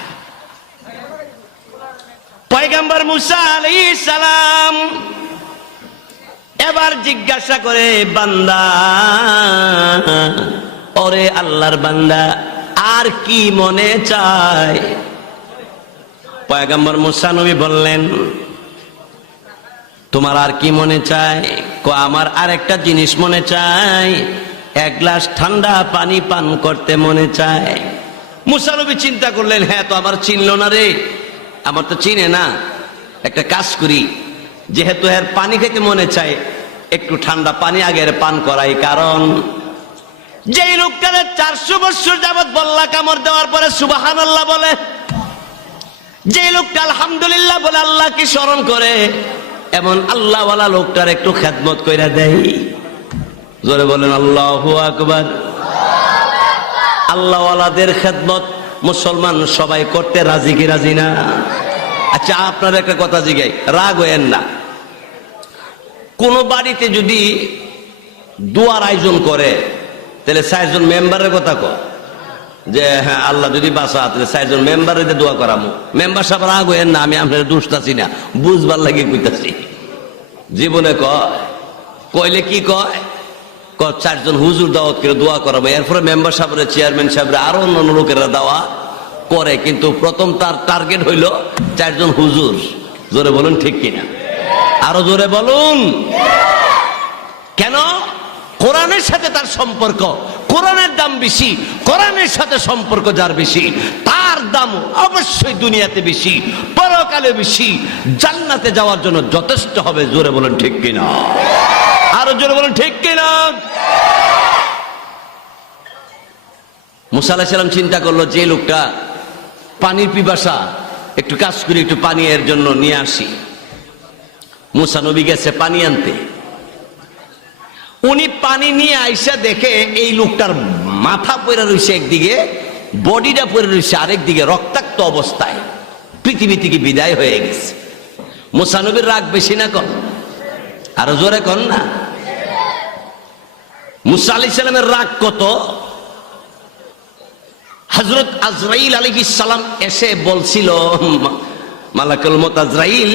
পয়গম্বর মুসা আলাইহিস সালাম এবার জিজ্ঞাসা করে বান্দা, ওরে আল্লাহর বান্দা, আর কি মনে চায়? পয়গম্বর মুসা নবী বললেন, তোমার আর কি মনে চায়? আমার আরেকটা জিনিস মনে চায়, এক গ্লাস ঠান্ডা পানি পান করতে মনে চায়। মুসা নবী চিন্তা করলেন, হ্যাঁ তো আমার চিনলো না রে, আমার তো চিনে না, একটা কাজ করি, যেহেতু এর পানি খেতে মনে চায়, একটু ঠান্ডা পানি আগের পান করাই। কারণ যেই লোকটারে 400 বছর যাবত বল্লা কামড় দেওয়ার পরে সুবহানাল্লাহ বলে, যে লোকটা আলহামদুলিল্লাহ বলে আল্লাহকে স্মরণ করে, এমন আল্লাহওয়ালা লোকটার একটু খেদমত কইরা দেয়। জোরে বলেন আল্লাহু আকবার। আল্লাহওয়ালাদের খেদমত মুসলমান সবাই করতে রাজি কি রাজি না? আচ্ছা, আপনার একটা কথা জিগাই, রাগ হয়েন না। কোন বাড়িতে যদি দোয়ার আয়োজন করে, তাহলে 4 জন মেম্বারের কথা কয় যে হ্যাঁ আল্লাহ যদি বাসা, তাহলে 4 জন মেম্বারের দোয়া করামো। মেম্বার সাহেব রাগ হয়েন না, আমি আপনার দুষ্টাছি না, বুঝবার লাগে কইতাছি। জীবনে কইলে কি কয়, 4 জন হুজুর দাওয়াত করে দোয়া করাবো, এরপরে মেম্বার সাহেবরা, চেয়ারম্যান সাহেবরা, আরো অন্যান্য লোকেরা দাওয়া করে, কিন্তু প্রথম তার টার্গেট হইল 4 জন হুজুর। জোরে বলুন ঠিক কিনা? আরো জোরে বলুন। কেন? কোরআনের সাথে তার সম্পর্ক, কোরআনের দাম বেশি। কোরআনের সাথে সম্পর্ক যার বেশি, তার দাম অবশ্যই দুনিয়াতে বেশি, পরকালে বেশি, জান্নাতে যাওয়ার জন্য যথেষ্ট হবে। জোরে বলুন ঠিক কিনা? আরো জোরে বলুন ঠিক কিনা? মুসা আলাইহিস সালাম চিন্তা করলো, যে লোকটা পানির পিপাসা, একটু কাজ করি, একটু পানি এর জন্য নিয়ে আসি। মুসা নবী গেছে পানি আনতে। উনি পানি নিয়ে আইসা দেখে এই লোকটার মাথা পড়ে রয়েছে একদিকে, বডিটা পড়ে রয়েছে আরেকদিকে, রক্তাক্ত অবস্থায়, পৃথিবী থেকে বিদায় হয়ে গেছে। মুসা নবীর রাগ বেশি না কম? আরো জোরে কন না। মুসা আলাইহিস সালামের রাগ কত? হযরত আজরাইল আলাইহিস সালাম এসে বলছিল, মালাকুল মউত আজরাইল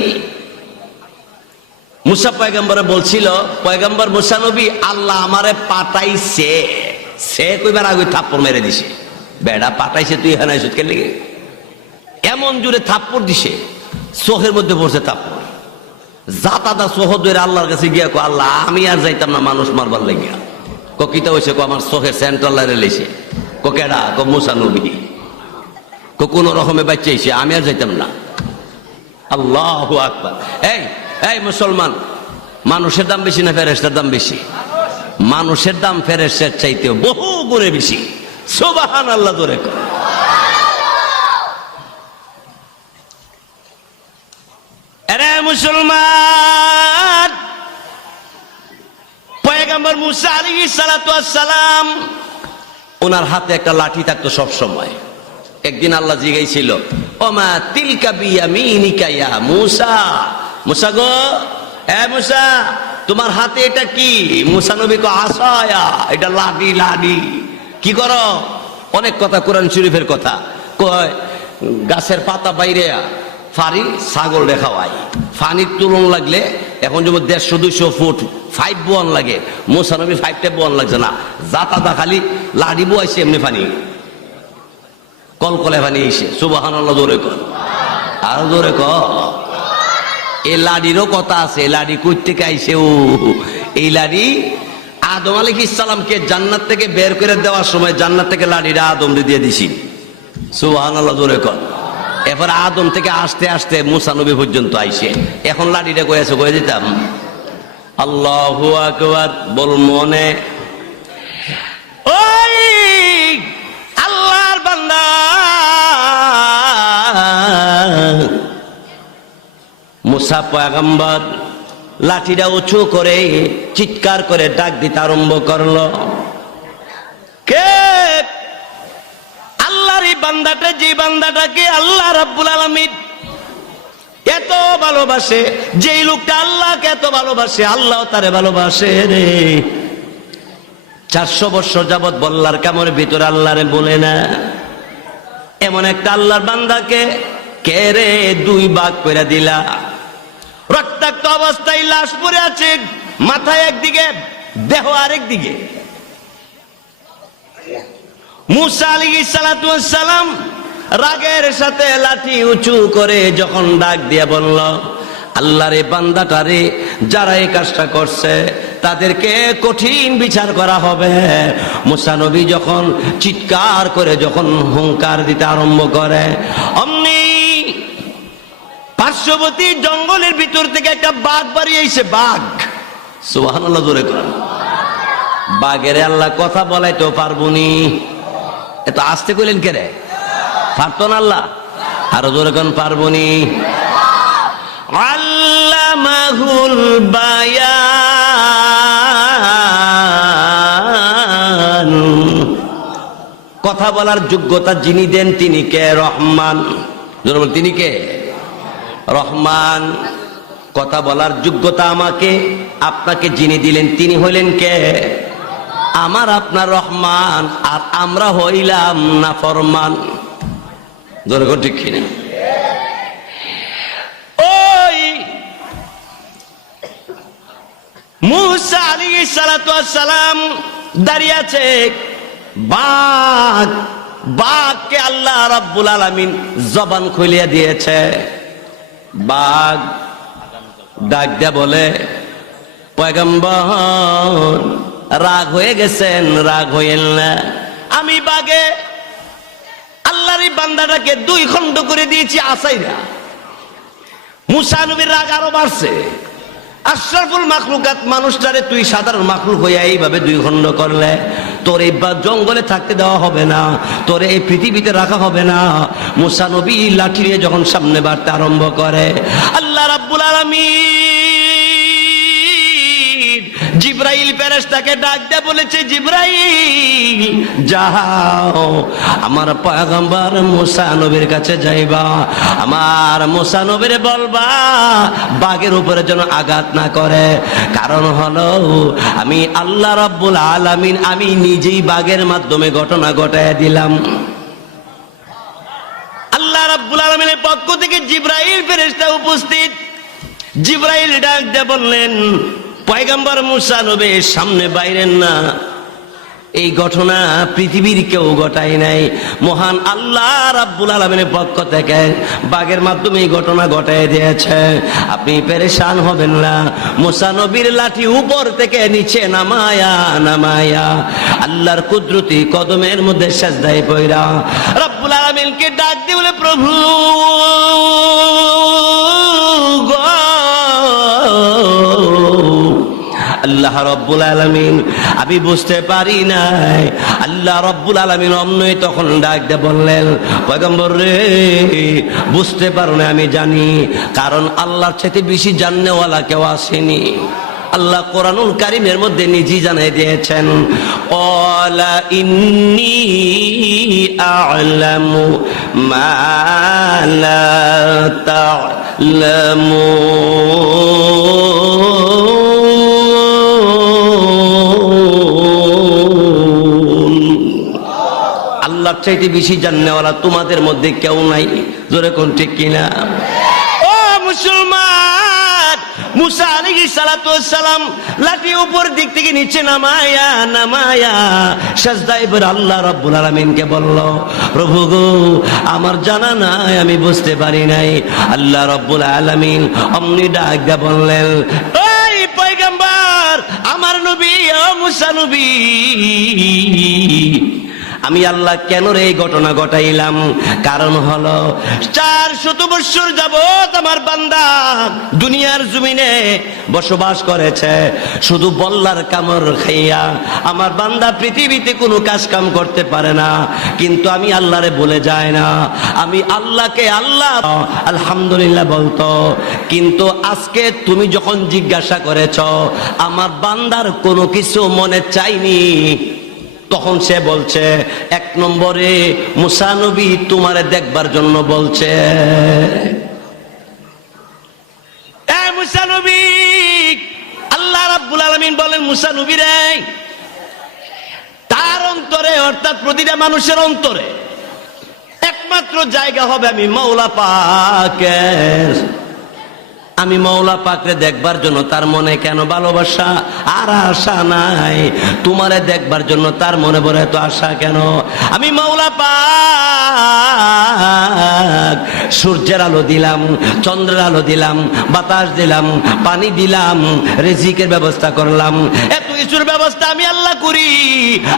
মুসা পয়গম্বরে বলছিল, পয়গম্বর মুসা নবী, আল্লাহ আমারে পাঠাইছে। সে কইবার আগে থাপ্পড় মেরে দিছে। বেড়া পাঠাইছে, তুই এখানে আইছিস কেন লাগে? এমন জোরে থাপ্পড় দিছে, চোখের মধ্যে পড়ছে থাপ্পড়। জাতাদা চোখ ধরে আল্লাহর কাছে গিয়া কো, আল্লাহ আমি আর যাইতাম না মানুষ মারবার লাগিয়া। কিতা হয়েছে? আমার চোখের সেন্ট্রাল লাইনে লেছে। কেডা? মুসা নবী। কোন রকমে বাচ্চাইছে, আমি আর যাইতাম না। আল্লাহু আকবার। এই মুসলমান, মানুষের দাম বেশি না ফেরেশতার দাম বেশি? মানুষের দাম ফেরেশতার চাইতে বহু গুণে বেশি। সুবহানাল্লাহ জোরে কর। আরে মুসলমান, পয়গম্বর মুসা আলাইহিস সালাতু ওয়াস সালাম, ওনার হাতে একটা লাঠি থাকতো সব সময়। একদিন আল্লাহ জিজ্ঞাসিল, ওমা তিলকা বিয়ামিনিকা ইয়া মুসা। মুসা গো, এ মুসা, তোমার হাতে এটা কি? মুসা নবী কো, আসায়া, এটা লাঠি। লাঠি কি করো? অনেক কথা, কোরআন শরীফের কথা কয়, গাছের পাতা বাইরে ফারি ছাগল দেখাওয়াই। ফানির তুলন লাগলে এখন যেমন 150-200 ফুট 5 বোয়ান লাগে, মুসা নবী 5টা বোয়ান লাগছে না, জাতাদা খালি লাঠি বোয়াইছে, এমনি ফানি কলকলে ফানি এসে। সুবহানাল্লাহ জোরে কর। আরো জোরে কর। এই লাঠিরও কথা আছে। লাঠি কই থেকে আইছে? ও এই লাঠি আদম আলাইহিস সালামকে জান্নাত থেকে বের করে দেওয়ার সময় জান্নাত থেকে লাঠিটা আদম দিয়ে দিছি। সুবহানাল্লাহ জোরে কর। এরপর আদম থেকে আস্তে আস্তে মুসা নবী পর্যন্ত আইছে। এখন লাঠিটা কই আছে? কই দিতাম। আল্লাহু আকবার। বল মনে। ওই আল্লাহর বান্দা, মুসা পয়গম্বর লাঠিটা উঁচু করে চিৎকার করে ডাক দিতে আরম্ভ করলো, কে? আল্লাহর এই বান্দাটা, যে বান্দাটাকে আল্লাহ রাব্বুল আলামিন এত ভালোবাসে, যেই লোকটা আল্লাহকে এত ভালোবাসে, আল্লাহ তারে ভালোবাসে রে। 400 বছর যাবত বল্লার কামড়ের ভিতরে আল্লাহরে বলে না। এমন একটা আল্লাহর বান্দাকে কে রে 2 ভাগ করে দিলা? রক্তাক্ত অবস্থায় লাশ পড়ে আছে, মাথা একদিকে, দেহ আরেক দিকে। মুসা আলাইহিস সালাতু ওয়াস সালাম রাগের সাথে লাঠি উঁচু করে যখন ডাক দিয়ে বলল, আল্লাহর এই বান্দাটারে যারা এই কাজটা করছে তাদেরকে কঠিন বিচার করা হবে। মুসা নবী যখন চিৎকার করে যখন হুঙ্কার দিতে আরম্ভ করে, অমনি পার্শ্ববর্তী জঙ্গলের ভিতর থেকে একটা বাঘ বাড়িয়ে এসে, বাঘ, সুবহানাল্লাহ জোরে করেন। বাঘের আল্লাহ কথা বলাইতেও পারবনি, এত আস্তে কইলেন কে রে? পারতো না আল্লাহ? আরো জোরে কোন পারবনি? আল্লামাহুল বায়ান, কথা বলার যোগ্যতা যিনি দেন তিনি কে? রহমান। জোরে বল, তিনি কে? রহমান। কথা বলার যোগ্যতা আমাকে আপনাকে যিনি দিলেন তিনি হইলেন কে? আমার আপনার রহমান, আর আমরা হইলাম নাফরমান। জোরে কর ঠিক কিনা? ওই মুসা আলাইহিস সালাতু ওয়াস সালাম দাঁড়িয়ে আছে, বাঘ, বাঘকে আল্লাহ রাব্বুল আলামিন জবান খুলিয়ে দিয়েছে। বাঘ ডাক দিয়ে বলে, পয়গম্বর রাগ হয়ে গেছেন, রাগ হইয়েন না। আমি বাঘে আল্লাহর এই বান্দাটাকে দুই খণ্ড করে দিয়েছি আসাইরা। মুসা নবীর রাগ আরো বাড়ছে। আশরাফুল মাখলুকাত মানুষটারে তুই সাধারণ মাখলুক হইয়া এইভাবে দুই খণ্ড করলে, তোর এই জঙ্গলে থাকতে দেওয়া হবে না, তোর এই পৃথিবীতে রাখা হবে না। মুসা নবী লাঠি নিয়ে যখন সামনে বাড়তে আরম্ভ করে, আল্লাহ রাব্বুল আলামিন জিবরাইল ফেরেশতাকে ডাক দিয়ে বলেছে, জিবরাইল যাও আমার পয়গম্বর মুসা নবীর কাছে যাইবা, আমার মুসা নবীরে বলবা বাঘের উপরে যেন আঘাত না করে। কারণ হলো আমি আল্লাহ রাব্বুল আলামিন, আমি নিজেই বাঘের মাধ্যমে ঘটনা ঘটায় দিলাম। আল্লাহ রাব্বুল আলামিনের পক্ষ থেকে জিবরাইল ফেরেশতা উপস্থিত। জিবরাইল ডাক দিয়ে বললেন, পয়গম্বর মুসা নবীর সামনে বাইরেন না, এই ঘটনা পৃথিবীর কেউ ঘটায় নাই, মহান আল্লাহ রাব্বুল আলামিনের পক্ষ থেকে বাঘের মাধ্যমে এই ঘটনা ঘটায় দিয়েছে। আপনি পেরেশান হবেন না। মুসা নবীর লাঠি উপর থেকে নিচে নামায়া নামায়া আল্লাহর কুদরতি কদমের মধ্যে সেজদায় পড়া রাব্বুল আলামিনকে ডাক দিয়ে বলে, প্রভু গো, আল্লাহ রাব্বুল আলামিন আমি বুঝতে পারি নাই। আল্লাহ রাব্বুল আলামিন অমনই তখন ডাক দিয়ে বললেন, পয়গম্বর রে বুঝতে পারো না আমি জানি, কারণ আল্লাহর চাইতে বেশি জাননেওয়ালা কেউ আসেনি। আল্লাহ কোরআনুল কারীমের মধ্যে নিজেই জানাই দিয়েছেন, ক্বালা ইন্নী আ'লামু মা লা তা'লামুন। আল্লাহর চাইতে বেশি জাননেওয়ালা তোমাদের মধ্যে কেউ নাই। জোরে কোন ঠিক কিনা? ও মুসলমান, মুসা আলাইহিস সালাতু ওয়াস সালাম লাঠি উপর দিক থেকে নিচে নামায়া নামায়া সাজদায় পড়ে আল্লাহ রাব্বুল আলামিনকে বলল, প্রভু গো আমার জানা নাই, আমি বুঝতে পারি নাই। আল্লাহ রাব্বুল আলামিন অমনি ডাক দিয়ে বললেন, ওই পয়গম্বর আমার নবী, ও মুসা নবী, আমি আল্লাহ কেন রে এই ঘটনা ঘটাইলাম? কারণ হলো 400 বছর যাবত আমার বান্দা দুনিয়ার জমিনে বসবাস করেছে, শুধু বল্লার কামড় খাইয়া আমার বান্দা পৃথিবীতে কোনো কাজ কাম করতে পারে না। কিন্তু আমি আল্লাহরে বলে যায় না, আমি আল্লাহকে আল্লাহ আলহামদুলিল্লাহ বলতো। কিন্তু আজকে তুমি যখন জিজ্ঞাসা করেছ আমার বান্দার কোনো কিছু মনে চাইনি, তখন সে বলছে 1 নম্বরে মুসা নবী তোমারে দেখবার জন্য বলছে। মুসা নবী, আল্লাহ রাব্বুল আলামিন বলেন মুসা নবী রে, তার অন্তরে অর্থাৎ প্রতিটা মানুষের অন্তরে একমাত্র জায়গা হবে আমি মাওলা পাকের। আমি মওলা পাকরে দেখবার জন্য তার মনে কেন ভালোবাসা আর আশা নাই? তোমারে দেখবার জন্য তার মনে বড় এত আশা কেন? আমি মওলা পাক সূর্যের আলো দিলাম, চন্দ্রের আলো দিলাম, বাতাস দিলাম, পানি দিলাম, রিজিকের ব্যবস্থা করলাম, এত কিছুর ব্যবস্থা আমি আল্লাহ করি।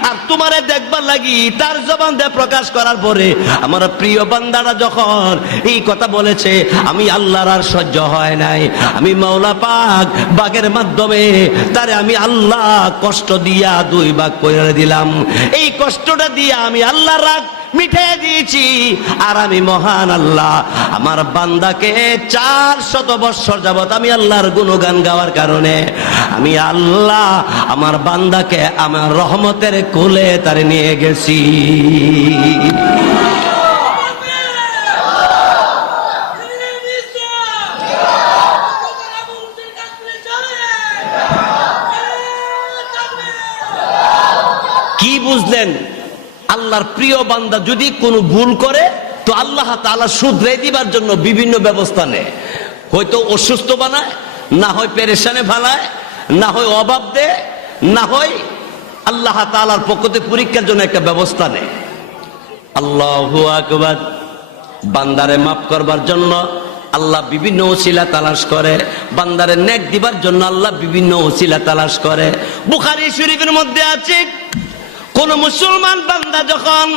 আর তোমারে দেখবার লাগি তার জবান দিয়ে প্রকাশ করার পরে আমার প্রিয় বান্দারা যখন এই কথা বলেছে, আমি আল্লাহর আর সহ্য হয় নাই। আমি মাওলা পাক বাগের মাধ্যমে তারে আমি আল্লাহ কষ্ট দিয়া 2 ভাগ করে দিলাম। এই কষ্টটা দিয়া আমি আল্লাহ রাগ মিটাই দিয়েছি। আর আমি মহান আল্লাহ আমার বান্দাকে 400 বৎসর যাবত আমি আল্লাহর গুণগান গাওয়ার কারণে আমি আল্লাহ আমার বান্দাকে আমার রহমতের কোলে তারে নিয়ে গেছি। কি বুঝলেন? আল্লাহর প্রিয় বান্দা যদি কোনো ভুল করে তো আল্লাহ তাআলা শুধরে দিবার জন্য বিভিন্ন ব্যবস্থা নেয়। হয়তো অসুস্থ বানায়, না হয় পেরেশানে ফেলায়, না হয় অভাব দেয়, না হয় আল্লাহ তাআলার পক্ষ থেকে পরীক্ষার জন্য একটা ব্যবস্থা নেয়। আল্লাহু আকবার। বান্দারে মাফ করবার জন্য আল্লাহ বিভিন্ন ওসিলা তালাশ করে, বান্দারে নেক দিবার জন্য আল্লাহ বিভিন্ন ওসিলা তালাশ করে। বুখারী শরীফের মধ্যে আছে, কোন মুসলমান বান্দা যখন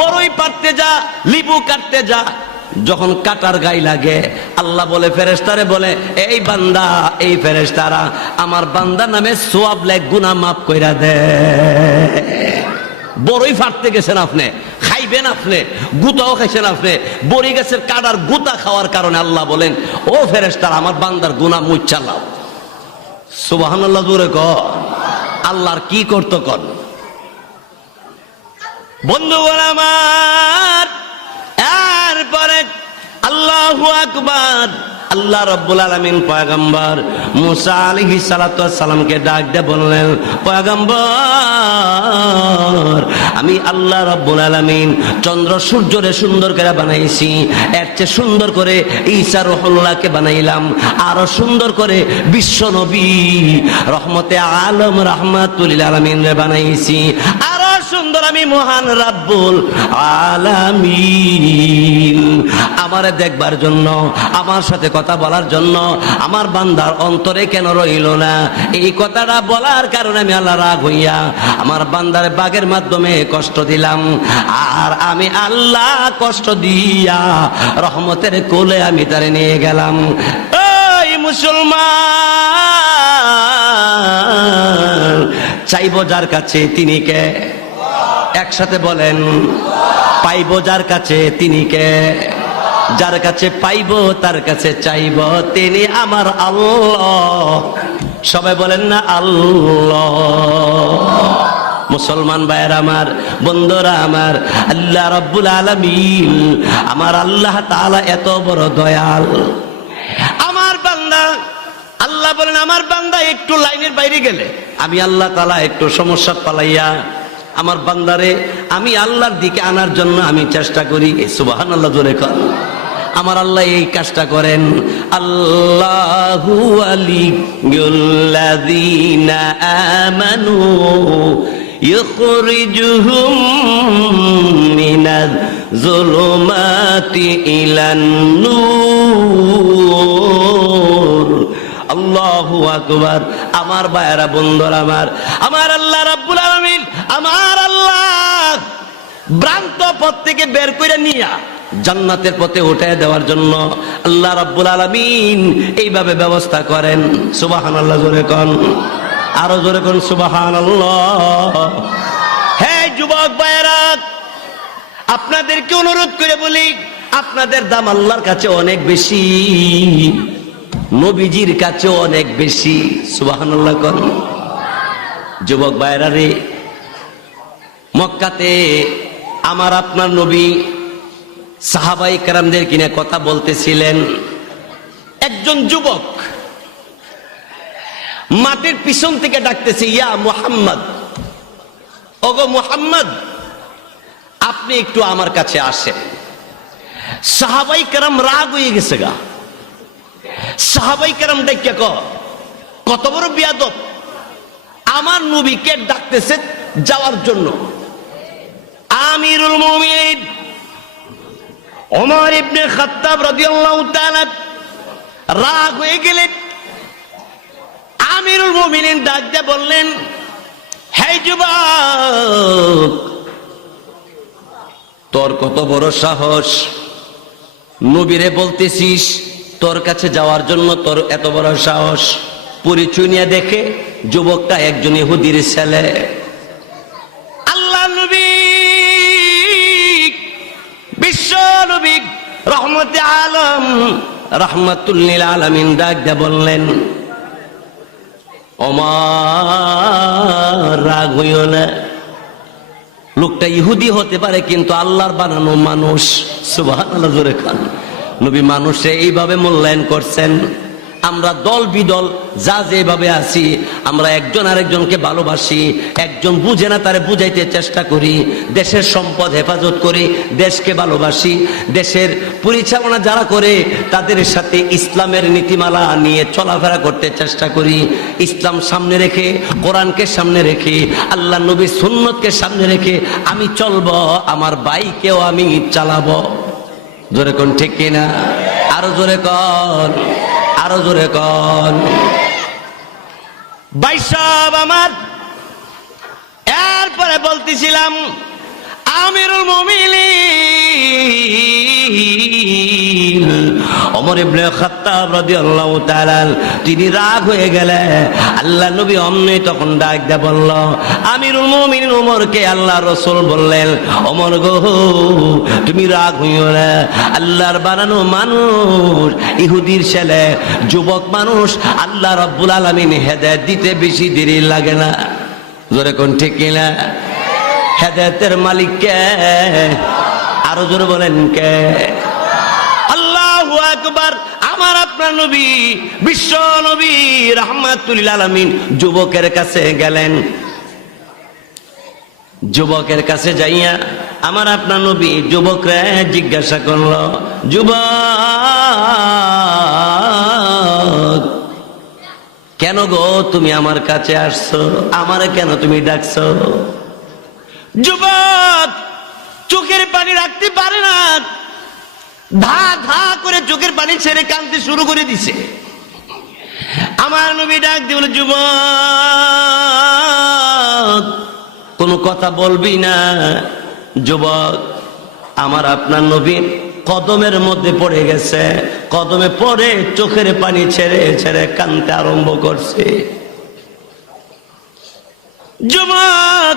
বড়ই পাড়তে যা, লিবু কাটতে যা, যখন কাটার গায়ে লাগে আল্লাহ বলে ফেরেশতারে বলে, এই বান্দা, এই ফেরেশতারা আমার বান্দা নামে সওয়াব লেখ, গুনাহ মাফ কইরা দে। বড়ই ফাটতে গেছেন আপনি, খাইবেন আপনি, গুতাও খাইছেন আপনি, বড়ি গাছের কাটার গুতা খাওয়ার কারণে আল্লাহ বলেন, ও ফেরেশতারা আমার বান্দার গুনাহ মুচ্ছা লাও। সুবহানাল্লাহ জোরে কর। আল্লাহর কি করতে কর বন্ধুগণ আমার। এরপরে আল্লাহু আকবার। আল্লাহ রাব্বুল আলামিন পয়গম্বর মুসা আলাইহিস সালাতু ওয়াস সালামকে ডাক দিয়ে বললেন, পয়গম্বর, আমি আল্লাহ রাব্বুল আলামিন চন্দ্র সূর্যরে সুন্দর করে বানাইছি, এর চেয়ে সুন্দর করে ঈসা রূহুল্লাহকে বানাইলাম, আরো সুন্দর করে বিশ্ব নবী রহমতে আলম রাহমাতুল লিল আলামিন রে বানাইছি, আরো সুন্দর আমি মহান রাব্বুল আলামিন। আমারে দেখবার জন্য, আমার সাথে কথা বলার জন্য আমার বান্দার অন্তরে কেন রইল না? এই কথাটা বলার কারণে আমি আল্লাহ রাগ হইয়া আমার বান্দার বাগের মাধ্যমে কষ্ট দিলাম। আর আমি আল্লাহ কষ্ট দিয়া রহমতের কোলে আমি তারে নিয়ে গেলাম। ওই মুসলমান, চাইব যার কাছে তিনি কে? একসাথে বলেন, পাইব যার কাছে তিনি কে? যার কাছে পাইব তার কাছে চাইব, তিনি আমার আল্লাহ। সবাই বলেন না আল্লাহ। মুসলমান ভাইয়ের আমার, বন্ধুরা আমার, আল্লাহ রাব্বুল আলামিন আমার আল্লাহ তাআলা এত বড় দয়াল। আমার বান্দা, আল্লাহ বলেন আমার বান্দা একটু লাইনের বাইরে গেলে আমি আল্লাহ তাআলা একটু সমস্যা পালাইয়া আমার বান্দারে আমি আল্লাহর দিকে আনার জন্য আমি চেষ্টা করি। সুবহানাল্লাহ জোরে কর। আমার আল্লাহ এই কাজটা করেন। আল্লাহু ওয়ালিয়ুল্লাযীনা আমানু ইখরিজুহুম মিনাজ যুলুমাতি ইলান নূর। আল্লাহু আকবার। আমার ভাইয়েরা, বন্ধুরা আমার আল্লাহ রাব্বুল আলামিন আমার আল্লাহ ভ্রান্ত পথ থেকে বের করে নিয়া জান্নাতের পথে উঠায় দেওয়ার জন্য আল্লাহ রাব্বুল আলামিন এইভাবে ব্যবস্থা করেন। সুবহানাল্লাহ জোরে কোন, আরো জোরে কোন সুবহানাল্লাহ। হে যুবক ভাইয়েরা, আপনাদেরকে অনুরোধ করে বলি, আপনাদের দাম আল্লাহর কাছে অনেক বেশি, নবীজির কাছে অনেক বেশি। সুবহানাল্লাহ কোন। যুবক ভাইয়েরা রে, মক্কাতে আমার আপনার নবী সাহাবায়ে কেরামদের কিনে কথা বলতেছিলেন। একজন যুবক মাটির পিছন থেকে ডাকতেছে, ইয়া মুহাম্মদ, ওগো মুহাম্মদ, আপনি একটু আমার কাছে আসেন। সাহাবায়ে কেরাম রাগ হয়ে গেছে গা। সাহাবাই কেরাম ডাইকা কত বড় বিয়াদব, আমার নবীকে ডাকতেছে যাওয়ার জন্য। আমিরুল মুমিনিন ওমর ইবনে খাত্তাব রাদিয়াল্লাহু তাআলা রাগ হয়ে গেলেন। আমিরুল মুমিনিন ডাক দিয়ে বললেন, হে যুবক, তোর কত বড় সাহস, নবীরে বলতেছিস তোর কাছে যাওয়ার জন্য, তোর এত বড় সাহস। পরিচয় নিয়ে দেখে যুবকটা একজন ইহুদির ছেলে। আল্লাহ নবী, বিশ্ব নবী, রহমতে আলম, রাহমাতুল লিল আলামিন ডাক দিয়ে বললেন, ওমর রাগ হইও না, লোকটা ইহুদি হতে পারে কিন্তু আল্লাহর বানানো মানুষ। সুবহানাল্লাহ, জোরে খান। নবী মানুষে এইভাবে মূল্যায়ন করছেন। আমরা দল বিদল যা যেভাবে আছি, আমরা একজন আরেকজনকে ভালোবাসি, একজন বুঝে না তারে বুঝাইতে চেষ্টা করি, দেশের সম্পদ হেফাজত করি, দেশকে ভালোবাসি, দেশের পরিচালনা যারা করে তাদের সাথে ইসলামের নীতিমালা নিয়ে চলাফেরা করতে চেষ্টা করি। ইসলাম সামনে রেখে, কোরআনকে সামনে রেখে, আল্লাহ নবীর সুন্নতকে সামনে রেখে আমি চলবো, আমার বাইকেও আমি চালাবো। জোরে কোন, ঠিক কিনা? আরো জোরে কন, আরো জোরে কন। বাইসাব আমার, এরপরে বলতেছিলাম আমিরুল মুমিনিন ওমর ইবনে খাত্তাব রাদিয়াল্লাহু তাআলা তিনি রাগ হয়ে গেলেন। আল্লাহ নবী অমনি তখন ডাক দিয়ে বলল, আমিরুল মুমিনিন ওমরকে আল্লাহ রাসূল বললেন, ওমর গো, তুমি রাগ হইও না, আল্লাহর বানানো মানুষ, ইহুদির ছেলে, যুবক মানুষ, আল্লাহ রাব্বুল আলামিন হেদায়েত দিতে বেশি দেরি লাগে না। জোরে কোন, ঠিক কিনা? হেদায়েতের মালিক কে? আরো জোরে বলেন কে? আল্লাহু আকবার। আমার আপনার নবী, বিশ্ব নবী রাহমাতুল লিল আলামিন যুবকের কাছে গেলেন। যুবকের কাছে যাইয়া আমার আপনার নবী যুবকরে জিজ্ঞাসা করলো, যুবক, কেন গো তুমি আমার কাছে আসছো? আমারে কেন তুমি ডাকছো? যুবক চোখের পানি রাখতে পারে না, ধা ধা করে চোখের পানি ছেড়ে কাঁদতে শুরু করে দিছে। আমার নবী ডাক দিয়ে বলে, যুবক কোনো কথা বলবি না? যুবক আমার আপনার নবী কদমের মধ্যে পড়ে গেছে, কদমে পড়ে চোখের পানি ছেড়ে ছেড়ে কাঁদতে আরম্ভ করছে। যুবক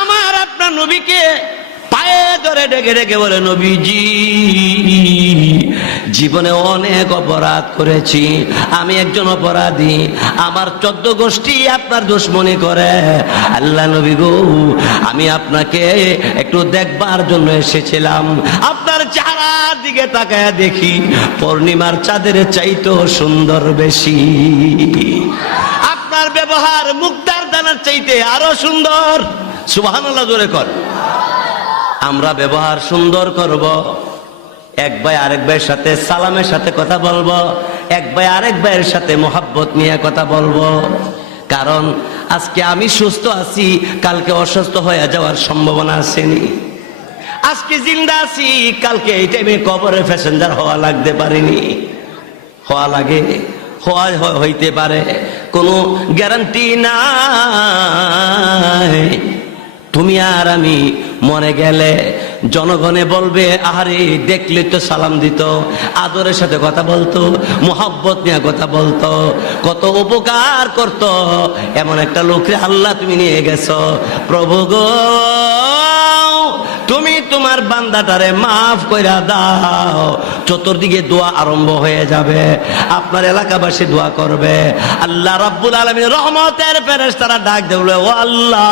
আমার আপনার নবীকে পায়ে ধরে ডেকে ডেকে বলে, নবীজি জীবনে অনেক অপরাধ করেছি, আমি একজন অপরাধী, আমার 14 গোষ্ঠী আপনার দুশমনি করে। আল্লাহ নবী গো, আমি আপনাকে একটু দেখবার জন্য এসেছিলাম, আপনার চেহারার দিকে তাকায় দেখি পূর্ণিমার চাঁদের চাইতো সুন্দর বেশি, আপনার ব্যবহার মুক্তার দানার চাইতে আরো সুন্দর। সুবহানাল্লাহ, জোরে কর। আমরা ব্যবহার সুন্দর করব, এক ভাই আরেক ভাইয়ের সাথে সালামের সাথে কথা বলবো, এক ভাই আরেক ভাইয়ের সাথে মোহাব্বত নিয়ে কথা বলবো। কারণ আজকে আমি সুস্থ আছি, কালকে অসুস্থ হয়ে যাওয়ার সম্ভাবনা আসেনি। আজকে জিন্দা আছি, কালকে এই টাইমে কবরে প্যাসেঞ্জার হওয়া লাগতে পারেনি, হওয়া লাগে, হওয়া হইতে পারে, কোনো গ্যারান্টি নাই। তুমি আর আমি মরে গেলে জনগণে বলবে, আহারে দেখলে তো সালাম দিত, আদরের সাথে কথা বলতো, মোহাব্বত নিয়ে কথা বলতো, কত উপকার করত, এমন একটা লোকরে আল্লাহ তুমি নিয়ে গেছো। প্রভু গো, তুমি তোমার বান্দাটারে মাফ কইরা দাও। চতুর্দিকে দোয়া আরম্ভ হয়ে যাবে, আপনার এলাকাবাসী দোয়া করবে, আল্লাহ রাব্বুল আলামিন রহমতের ফেরেশতারা ডাক দেবে, ও আল্লাহ,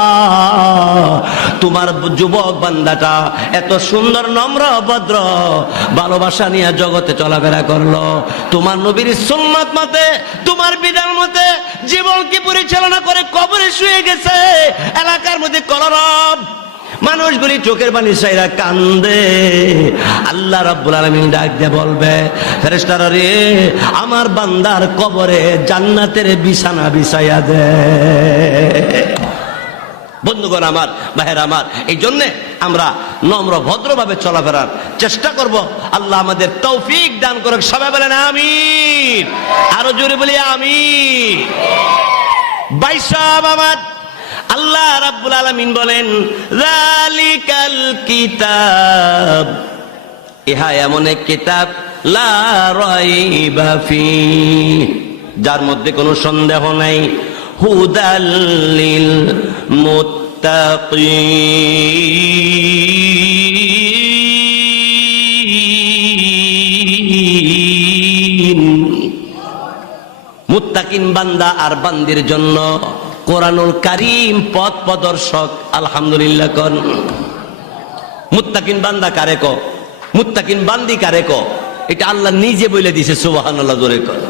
তোমার যুবক বান্দাটা এত সুন্দর, নম্র, ভদ্র, ভালোবাসা নিয়ে জগতে চলাফেরা করলো, তোমার নবীর সুন্নাত মতে, তোমার বিধান মতে জীবনকে পরিচালনা করে কবরে শুয়ে গেছে, এলাকার মধ্যে কলরব মানুষগুলি চোখের পানি ছাইরা কান্দে। আল্লাহ রাব্বুল আলামিন ডাক দিয়ে বলবে, ফেরেশতারা রে, আমার বান্দার কবরে জান্নাতের বিছানা বিছাইয়া দে। বন্ধুগণ আমার, ভাইয়েরা আমার, এই জন্য আমরা নম্র ভদ্রভাবে চলাফেরার চেষ্টা করব। আল্লাহ আমাদের তৌফিক দান করুক। সবাই বলেন আমিন। আরো জোরে বলি আমিন। ভাই সাহেব আমার, আল্লাহ রাব্বুল আলামিন বলেন, যালিকাল কিতাব, ইহা এমন এক কিতাব, লা রাইবা ফীহ, যার মধ্যে কোনো সন্দেহ নাই, হুদাল লিল মুত্তাকিন, মুত্তাকিন বান্দা আর বান্দির জন্য কোরআনুল কারীম পথ প্রদর্শক। আলহামদুলিল্লাহ কোন মুত্তাকিন বান্দা কারে কো, মুত্তাকিন বান্দি কারে কো, এটা আল্লাহ নিজে বলে দিয়েছে। সুবহানাল্লাহ জোরে কর।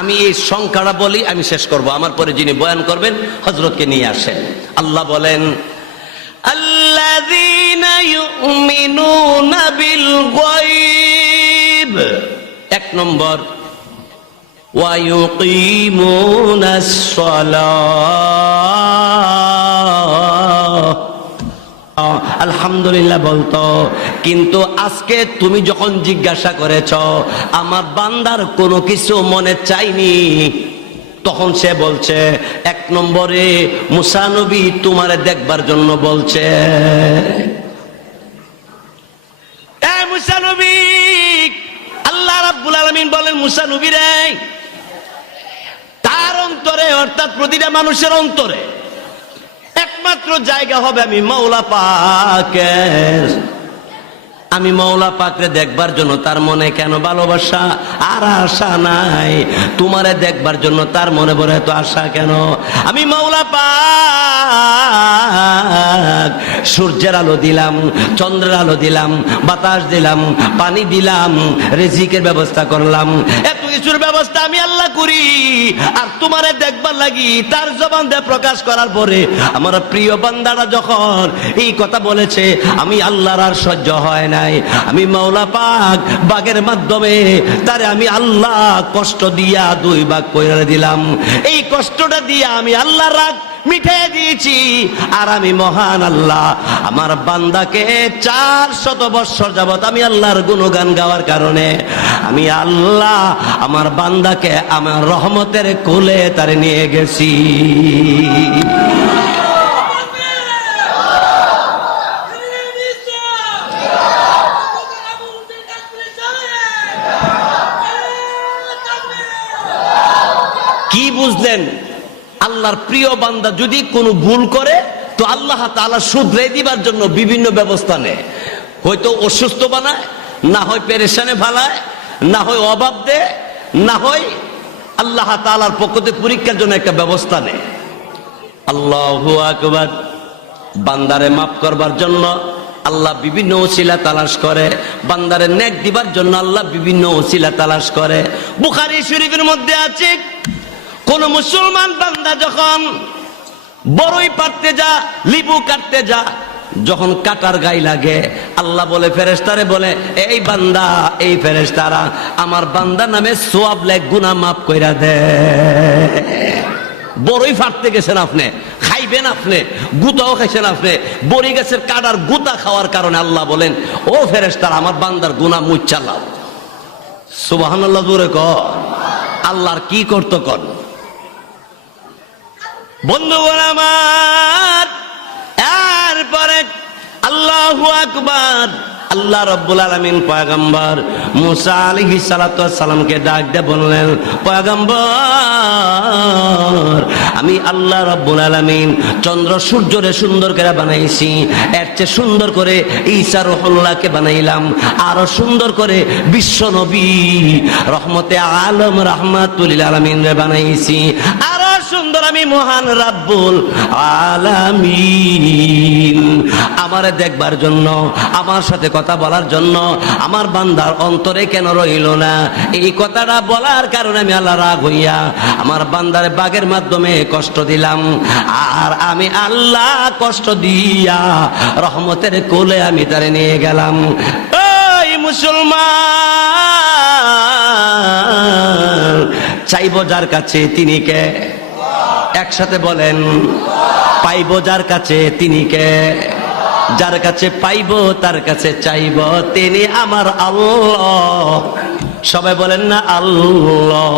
আমি এই সংখ্যাটা বলি, আমি শেষ করব। আমার পরে যিনি বয়ান করবেন হযরতকে নিয়ে আসেন। আল্লাহ বলেন, আল্লাযীনা ইউমিনুনা বিল গায়ব, এক নম্বর, ওয়া ইউকিমুনাস সালাহ। আলহামদুলিল্লাহ বলতো, কিন্তু আজকে তুমি যখন জিজ্ঞাসা করেছ আমার বান্দার কোনো কিছু মনে চাইনি, তখন সে বলছে এক নম্বরে মুসা নবী তোমারে দেখবার জন্য বলছে। মুসা নবী, আল্লাহ রাব্বুল আলামিন বলেন, মুসা নবী রে, তার অন্তরে, অর্থাৎ প্রতিটা মানুষের অন্তরে একমাত্র জায়গা হবে আমি মাওলা পাকের। আমি মাওলা পাকরে দেখবার জন্য তার মনে কেন ভালোবাসা আর আশা নাই? তোমারে দেখবার জন্য তার মনে বড় এত আশা কেন? আমি মাওলা পাক সূর্যের আলো দিলাম, চন্দ্রের আলো দিলাম, বাতাস দিলাম, পানি দিলাম, রিজিকের ব্যবস্থা করলাম, এত কিছুর ব্যবস্থা আমি আল্লাহ করি। আর তোমারে দেখবার লাগি তার জবান দিয়ে প্রকাশ করার পরে আমার প্রিয় বান্দারা যখন এই কথা বলেছে, আমি আল্লাহর আর সহ্য হয় না। আমি মাওলা পাক বাগের মাধ্যমে তারে আমি আল্লাহ কষ্ট দিয়া দুই ভাগ করে দিলাম। এই কষ্টটা দিয়া আমি আল্লাহ রাগ মিটাই দিয়েছি। আর আমি মহান আল্লাহ আমার বান্দাকে 400 বৎসর যাবত আমি আল্লাহর গুণগান গাওয়ার কারণে আমি আল্লাহ আমার বান্দাকে আমার রহমতের কোলে তারে নিয়ে গেছি। কি বুঝলেন? আল্লাহর প্রিয় বান্দা যদি কোনো ভুল করে তো আল্লাহ তাআলা শুধরে দিবার জন্য বিভিন্ন ব্যবস্থা নেয়। হয়তো অসুস্থ বানায়, না হয় পেরেশানে ফালায়, না হয় অভাব দেয়, না হয় আল্লাহ তাআলার পক্ষ থেকে পরীক্ষার জন্য একটা ব্যবস্থা নেয়। আল্লাহু আকবার। বান্দারে মাফ করবার জন্য আল্লাহ বিভিন্ন ওসিলা তালাশ করে, বান্দারে নেক দিবার জন্য আল্লাহ বিভিন্ন ওসিলা তালাশ করে। বুখারী শরীফের মধ্যে আছে, কোন মুসলমান বান্দা যখন বড়ই পাড়তে যা, লিবু কাটতে যা, যখন কাটার গায়ে লাগে আল্লাহ বলে ফেরেশতারে বলে, এই বান্দা, এই ফেরেশতারা আমার বান্দা নামে সওয়াব লেখ, গুনাহ মাফ কইরা দে। বড়ই ফাটতে গেছেন আপনি, খাইবেন আপনি, গুতাও খাইছেন আপনি, বড়ি গাছের কাটার গুতা খাওয়ার কারণে আল্লাহ বলেন, ও ফেরেশতারা আমার বান্দার গুনাহ মুচ্ছা লাও। সুবহানাল্লাহ জোরে কর। আল্লাহর কি করতে কর। বন্ধুগণ আমার, এরপরে আল্লাহু আকবার। আল্লাহ রাব্বুল আলামিন পয়গম্বর মুসা আলাইহিস সালাতু ওয়াস সালামকে ডাক দিয়ে বললেন, পয়গম্বর, আমি আল্লাহ রাব্বুল আলামিন চন্দ্র সূর্যরে সুন্দর করে বানাইছি, এর চেয়ে সুন্দর করে ঈসা রূহুল্লাহকে বানাইলাম, আরো সুন্দর করে বিশ্ব নবী রহমতে আলম রাহমাতুল লিল আলামিন রে বানাইছি, আরো সুন্দর আমি মহান রাব্বুল আলামিন। আমারে দেখবার জন্য, আমার সাথে কথা বলার জন্য আমার বান্দার অন্তরে কেন রইল না? এই কথাটা বলার কারণে আমি আল্লাহ রাগ হইয়া আমার বান্দারে বাগের মাধ্যমে কষ্ট দিলাম, আর আমি আল্লাহ কষ্ট দিয়া রহমতের কোলে আমি তারে নিয়ে গেলাম। ওই মুসলমান, চাইব যার কাছে তিনি কে? একসাথে বলেন, পাইব যার কাছে তিনি কে? যার কাছে পাইব তার কাছে চাইব, তিনি আমার আল্লাহ। সবাই বলেন না আল্লাহ।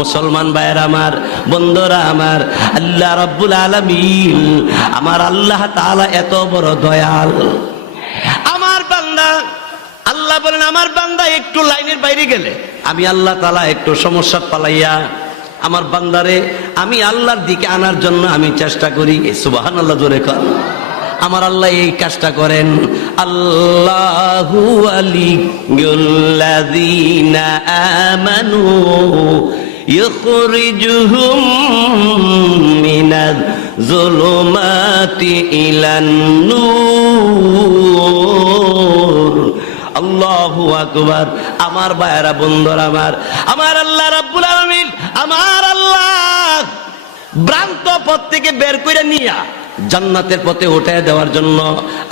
মুসলমান ভাইয়ের আমার, বন্ধুরা আমার, আল্লাহ রাব্বুল আলামিন, আমার আল্লাহ তাআলা এত বড় দয়াল। আমার বান্দা, আল্লাহ বলেন আমার বান্দা একটু লাইনের বাইরে গেলে আমি আল্লাহ তাআলা একটু সমস্যা পালাইয়া আমার বান্দারে আমি আল্লাহর দিকে আনার জন্য আমি চেষ্টা করি। সুবহানাল্লাহ, জোরে কর। আমার আল্লাহ এই কাজটা করেন। আল্লাহু ওয়ালিয়ুল্লাযীনা আমানু ইখরিজুহুম মিনাজ যুলুমাতি ইলান নূর। আল্লাহু আকবার। আমার ভাইয়েরা, বন্ধুরা আমার আল্লাহ রাব্বুল আলামিন, আমার আল্লাহ ভ্রান্ত পথ থেকে বের করে নিয়া জান্নাতের পথে উঠায় দেওয়ার জন্য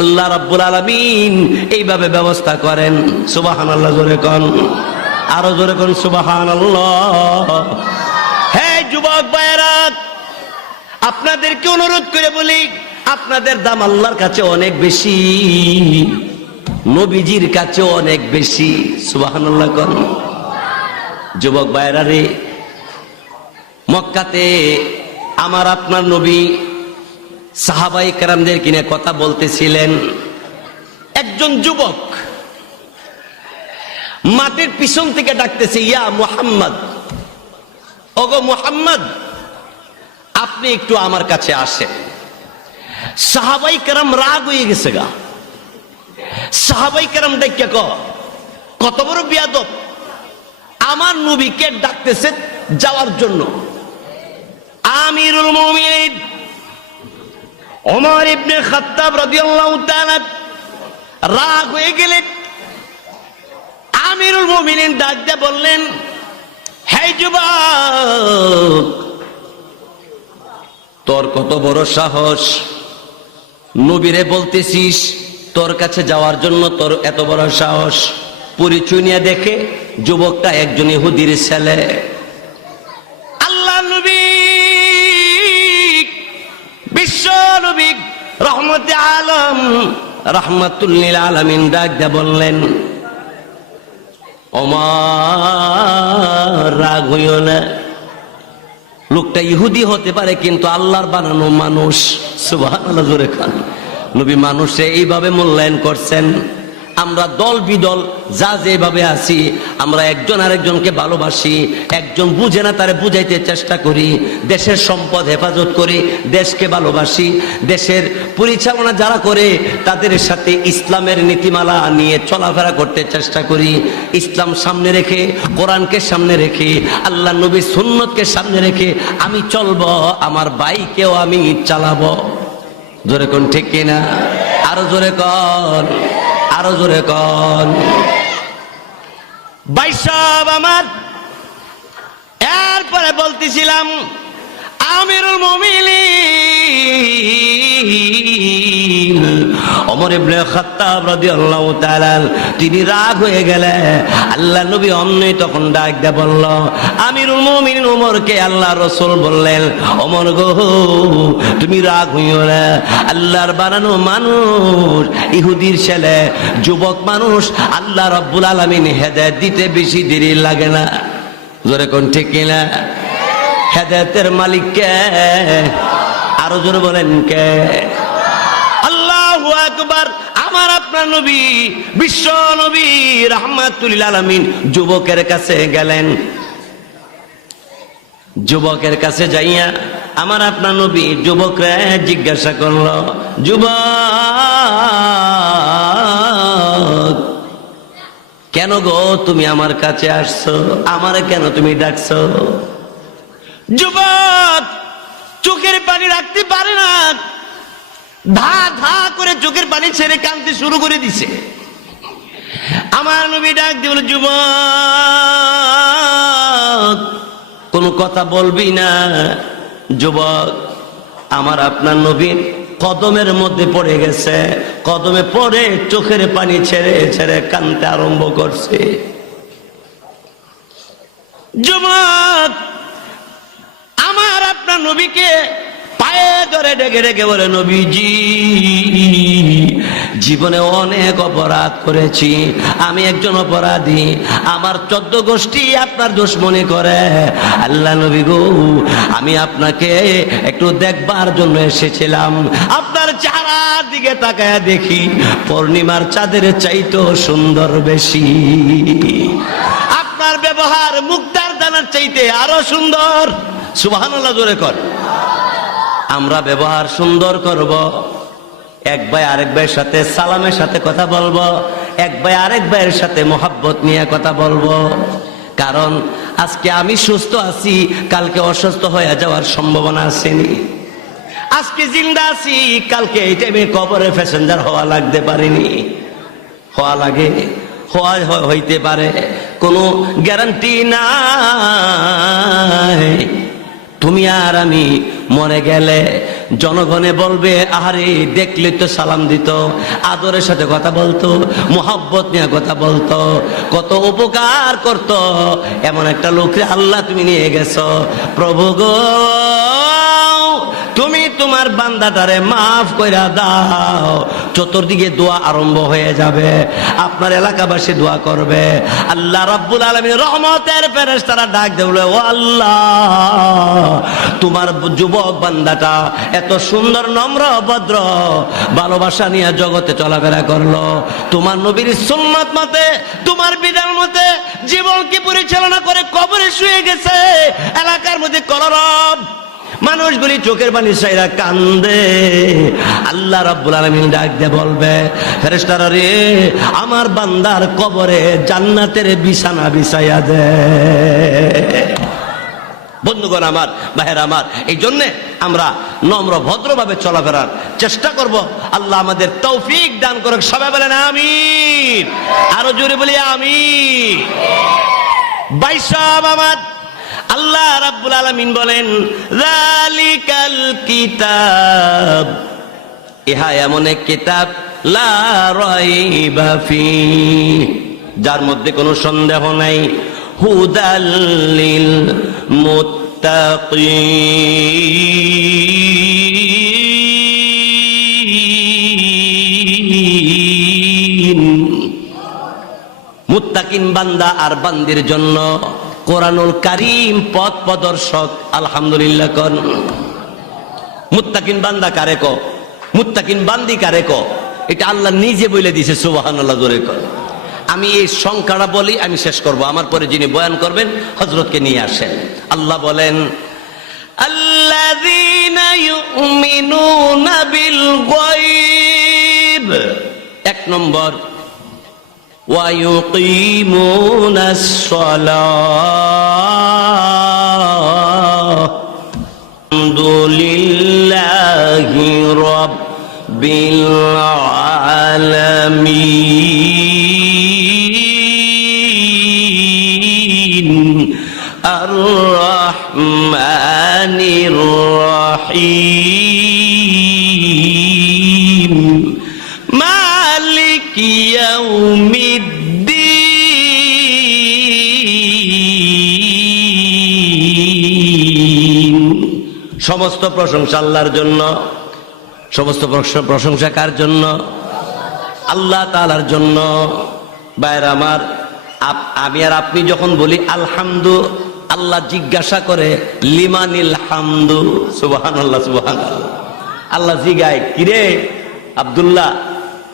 আল্লাহ রাব্বুল আলামিন এইভাবে ব্যবস্থা করেন। সুবহানাল্লাহ, জোরে কোন, আরো জোরে কোন সুবহানাল্লাহ। হে যুবক ভাইয়েরা, আপনাদেরকে অনুরোধ করে বলি, আপনাদের দাম আল্লাহর কাছে অনেক বেশি, নবীজির কাছে অনেক বেশি। সুবহানাল্লাহ কোন। যুবক ভাইয়েরা রে, মক্কাতে আমার আপনার নবী সাহাবায়ে কেরামদের কিনে কথা বলতেছিলেন। একজন যুবক মাটির পিছন থেকে ডাকতেছে, ইয়া মুহাম্মদ, ওগো মুহাম্মদ, আপনি একটু আমার কাছে আসেন। সাহাবায়ে কেরাম রাগ হয়ে গেছে গা। সাহাবায়ে কেরাম ডাইকা কত বড় বিয়াদব, আমার নবীকে ডাকতেছে যাওয়ার জন্য। আমিরুল মুমিনিন ওমর ইবনে খাত্তাব রাদিয়াল্লাহু তাআলা রাগ হয়ে গেলেন। আমিরুল মুমিনিন ডাক দিয়ে বললেন, হে যুবক, তোর কত বড় সাহস, নবীরে বলতেছিস তোর কাছে যাওয়ার জন্য, তোর এত বড় সাহস। পরিচয় নিয়ে দেখে যুবকটা একজন ইহুদির ছেলে। আল্লাহ নবী, বিশ্ব নবী, রহমতে আলম, রাহমাতুল লিল আলামিন ডাক দিয়ে বললেন, ওমর রাগ হইও না, লোকটা ইহুদি হতে পারে কিন্তু আল্লাহর বানানো মানুষ। সুবহানাল্লাহ, জোরে খান। নবী মানুষে এইভাবে মূল্যায়ন করছেন। আমরা দল বিদল যা যেভাবে আছি, আমরা একজন আরেকজনকে ভালোবাসি, একজন বুঝে না তারে বুঝাইতে চেষ্টা করি, দেশের সম্পদ হেফাজত করি, দেশকে ভালোবাসি, দেশের পরিচালনা যারা করে তাদের সাথে ইসলামের নীতিমালা নিয়ে চলাফেরা করতে চেষ্টা করি। ইসলাম সামনে রেখে, কোরআনকে সামনে রেখে, আল্লাহ নবীর সুন্নতকে সামনে রেখে আমি চলবো, আমার বাইকেও আমি চালাবো। জোরে কোন, ঠিক কিনা? আরো জোরে কর, আরো জোরে কর। ভাই সব আমার, এরপরে বলতেছিলাম আমিরুল মুমিনিন ওমর ইবনে খাত্তাব রাদিয়াল্লাহু তাআলা তিনি রাগ হয়ে গেলেন। আল্লাহ নবী অমনি তখন ডাক দিয়ে বলল, আমিরুল মুমিনিন ওমরকে আল্লাহ রাসূল বললেন, ওমর গো, তুমি রাগ হইও না, আল্লাহর বানানো মানুষ, ইহুদির ছেলে, যুবক মানুষ, আল্লাহ রাব্বুল আলামিন হেদায়েত দিতে বেশি দেরি লাগে না। জোরে কোন, ঠিক কিনা? হেদায়েতের মালিক কে? আরো জোরে বলেন কে? আল্লাহু আকবার। আমার আপনার নবী, বিশ্ব নবী রাহমাতুল লিল আলামিন যুবকের কাছে গেলেন। যুবকের কাছে যাইয়া আমার আপনার নবী যুবকরা জিজ্ঞাসা করলো, যুবক, কেন গো তুমি আমার কাছে আসছো? আমারে কেন তুমি ডাকছো? যুবক চোখের পানি রাখতে পারে না, ধা ধা করে চোখের পানি ছেড়ে কাঁদতে শুরু করে দিছে। আমার নবী ডাক দিয়ে বলে, যুবক কোনো কথা বলবি না? যুবক আমার আপনার নবীর কদমের মধ্যে পড়ে গেছে, কদমে পড়ে চোখের পানি ছেড়ে ছেড়ে কাঁদতে আরম্ভ করছে। যুবক আমার আপনার নবীকে পায়ে ধরে ডেকে ডেকে বলে, নবীজি জীবনে অনেক অপরাধ করেছি, আমি একজন অপরাধী, আমার 14 গোষ্ঠী আপনার দুশমনি করে। আল্লাহ নবী গো, আমি আপনাকে একটু দেখবার জন্য এসেছিলাম, আপনার চেহারার দিকে তাকায় দেখি পূর্ণিমার চাঁদের চাইতো সুন্দর বেশি, আপনার ব্যবহার মুক্তার দানার চাইতে আরো সুন্দর। সুবহানাল্লাহ জোরে কর। আমরা ব্যবহার সুন্দর করব, এক ভাই আরেক ভাইয়ের সাথে সালামের সাথে কথা বলবো, এক ভাই আরেক ভাইয়ের সাথে মোহাব্বত নিয়ে কথা বলবো। কারণ আজকে আমি সুস্থ আছি, কালকে অসুস্থ হয়ে যাওয়ার সম্ভাবনা আসেনি। আজকে জিন্দা আছি, কালকে এই টাইমে কবরে প্যাসেঞ্জার হওয়া লাগতে পারেনি, হওয়া লাগে, হইতে পারে, কোনো গ্যারান্টি নাই। তুমি আর আমি মরে গেলে জনগণে বলবে, আহারে দেখলে তো সালাম দিত, আদরের সাথে কথা বলতো, মোহাব্বত নিয়ে কথা বলতো, কত উপকার করত, এমন একটা লোকরে আল্লাহ তুমি নিয়ে গেছো। প্রভু গো, তুমি তোমার বান্দাটারে মাফ কইরা দাও। চতুর্দিকে দোয়া আরম্ভ হয়ে যাবে, আপনার এলাকাবাসী দোয়া করবে, আল্লাহ রাব্বুল আলামিন রহমতের ফেরেশতারা ডাক দেবে, ও আল্লাহ তোমার যুবক বান্দাটা এত সুন্দর, নম্র, ভদ্র, ভালোবাসা নিয়ে জগতে চলাফেরা করলো, তোমার নবীর সুন্নাত মতে, তোমার বিধান মতে জীবনকে পরিচালনা করে কবরে শুয়ে গেছে। এলাকার মধ্যে কলরব, মানুষগুলি চোখের পানি ছাইরা কান্দে। আল্লাহ রাব্বুল আলামিন ডাক দিয়ে বলবে, ফেরেশতারা রে, আমার বান্দার কবরে জান্নাতের বিছানা বিছাইয়া দে। বন্ধুগণ আমার, ভাইয়েরা আমার, এই জন্য আমরা নম্র ভদ্রভাবে চলাফেরার চেষ্টা করব। আল্লাহ আমাদের তৌফিক দান করুক। সবাই বলেন আমিন, আরো জোরে বলি আমিন। বাইসাব আমার, আল্লাহ রাব্বুল আলামিন বলেন, যালিকাল কিতাব, ইহা এমন এক কিতাব, লা রাইবা ফীহ, যার মধ্যে কোনো সন্দেহ নাই, হুদাল লিল মুত্তাকিন, মুত্তাকিন বান্দা আর বান্দির জন্য কোরআনুল কারীম পথ প্রদর্শক। আলহামদুলিল্লাহ কর। মুত্তাকিন বান্দা কারে কো, মুত্তাকিন বান্দি কারে কো, এটা আল্লাহ নিজে বলে দিয়েছে। সুবহানাল্লাহ জোরে কর। আমি এই সংখ্যাটা বলি, আমি শেষ করব, আমার পরে যিনি বয়ান করবেন হযরতকে নিয়ে আসেন। আল্লাহ বলেন, আল্লাযীনা ইউমিনুনা বিল গায়ব, এক নম্বর, ওয়া ইউকিমুনাস সালাহ, আলহামদুলিল্লাহি রাব্বিল আলামিন, আর রহমানির রহিম, মালিক ইয়াউমিদ্দিন। সমস্ত প্রশংসা আল্লাহর জন্য। সমস্ত প্রশংসা কার জন্য? আল্লাহ তাআলার জন্য। ভাইরা আমার, আমি আর আপনি যখন বলি আলহামদু, আল্লাহ জিজ্ঞাসা করে লিমানিল হামদু। সুবহানাল্লাহ, সুবহানাল্লাহ। আল্লাহ জিগায়, কিরে আব্দুল্লাহ,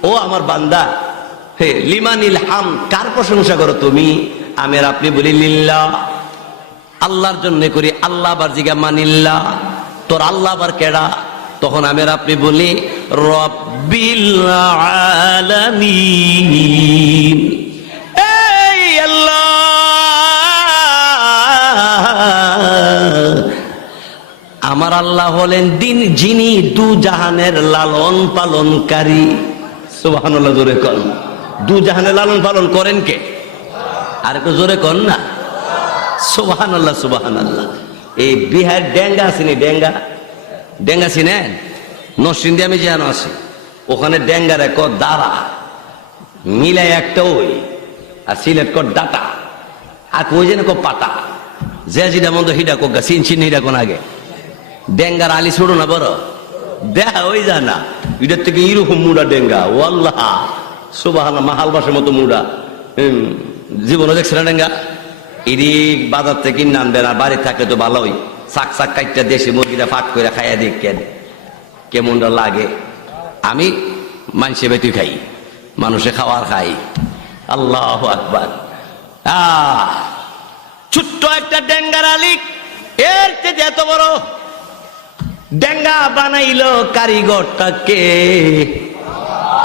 ও আমার বান্দা, হে লিমানিল হাম, কার প্রশংসা করো তুমি? আমি আর আপনি বলি লিল্লাহ, আল্লাহর জন্য করি। আল্লাহ আবার জিগা মানিল্লাহ, তোর আল্লাহ আবার কেডা? তখন আমি আর আপনি বলি রব্বিল আলামিন। এই আল্লাহ আমার আল্লাহ হলেন যিনি দু জাহানের লালন পালনকারী। সুবহানাল্লাহ, জোরে কর। দু জাহানের লালন পালন করেন কে? আর একটু জোরে কর না। সুবহানাল্লাহ, সুবহানাল্লাহ। এই বিহার ডেঙ্গা আসেনি, ডেঙ্গা চিনেন? নসরিন্দি আমি যেন আছি, ওখানে ডেঙ্গার এক দাঁড়া মিলাই একটা ওই, আর সিলেট কর ডাটা, আর ওই যেন পাতা, যে যেটা মন্দ হিডা কোগা চিন হিডা কোন আগে ডেঙ্গার আলি ছোড়ো না বড় দেখা ওই যায় না, এটার থেকে এরকম মুড়া ডেঙ্গা। ও আল্লাহ, সুবহানাল্লাহ, মাহাল বাসের মতো মুড়া। জীবনে দেখছে না ডেঙ্গা? এদিক বাজার থেকে নামবেন, আর বাড়ি থাকে তো ভালোই, শাক শাক কাটটা দেশি মুরগিটা ফাঁক করে খাইয়া দিক কেমনটা লাগে। আমি মানসে বেতু খাই, মানুষে খাওয়ার খাই। আল্লাহু আকবার। ছোট্ট একটা ডেঙ্গার আলি, এর চেয়ে এত বড় ডেঙ্গা বানাইলো কারিগরটাকে।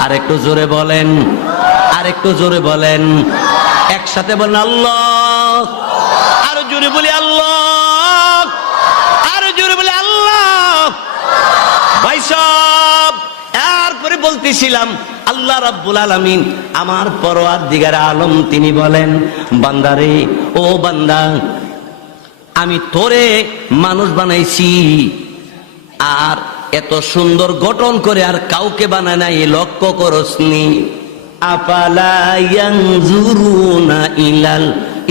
আর একটু জোরে বলেন, আর একটু জোরে বলেন, একসাথে বলেন আল্লাহ। আরো জোরে বলি আল্লাহ, আরো জোরে বলি আল্লাহ। ভাই সব, এরপরে বলতেছিলাম আল্লাহ রাব্বুল আলামিন আমার পরওয়ারদিগার আলম তিনি বলেন, বান্দারে, ও বান্দা, আমি তোরে মানুষ বানাইছি, আর এত সুন্দর গঠন করে আর কাউকে বানায় নাই, লক্ষ্য করসনি। আফালা ইয়ানজুরুনা ইলাল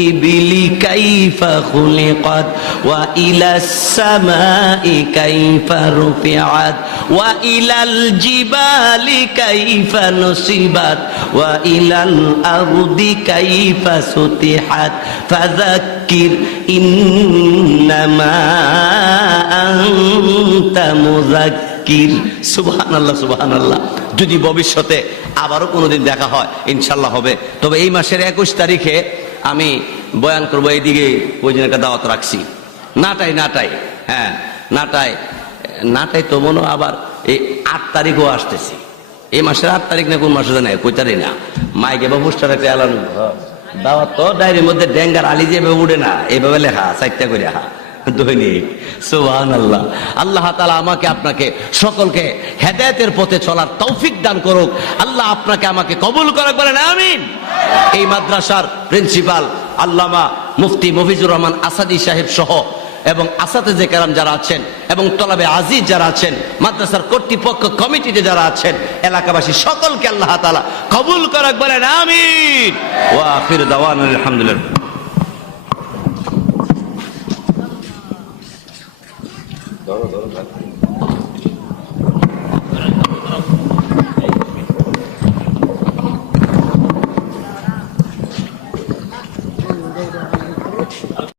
ইবিলি কাইফা খুলিকাত ওয়া ইলাস সামাই কাইফা রুফিআত ওয়া ইলাল জিবালি কাইফা নুসিবাত ওয়া ইলাল আরদি কাইফা সুতিহাত ফাযাক্কির ইন্নামা আনতা মুযাক্কির। সুবহানাল্লাহ, সুবহানাল্লাহ। যদি ভবিষ্যতে আবারও কোনোদিন দেখা হয়, ইনশাল্লাহ হবে, তবে এই মাসের 21 তারিখে আমি বয়ান করবো। এইদিকে ওই জন্য একটা দাওয়াত রাখছি, নাটাই, হ্যাঁ নাটাই তো মনে আবার এই 8 তারিখও আসতেছি। এই মাসের 8 তারিখ না কোন মাসে জানে, কইতারি না। মাইকে বা পোস্টার একটা এলান দাওয়াত তো ডায়েরির মধ্যে ডেঙ্গার আলি যেভাবে উঠে না, এইভাবে লেখা 4টা করে দৈনিক। সুবহানাল্লাহ। আল্লাহ তাআলা আমাকে আপনাকে সকলকে হেদায়েতের পথে চলার তৌফিক দান করুক। আল্লাহ আপনাকে আমাকে কবুল করুক, বলেন আমিন। এই মাদ্রাসার প্রিন্সিপাল আল্লামা মুফতি মফিজুর রহমান আসাদি সাহেব সহ এবং আসাতেজে কেরাম যারা আছেন এবং তলাবে আজিজ যারা আছেন, মাদ্রাসার কর্তৃপক্ষ কমিটিতে যারা আছেন, এলাকাবাসী সকলকে আল্লাহ তাআলা কবুল করুক, বলেন আমিন। ওয়া আখির দাওয়ানা আলহামদুলিল্লাহ।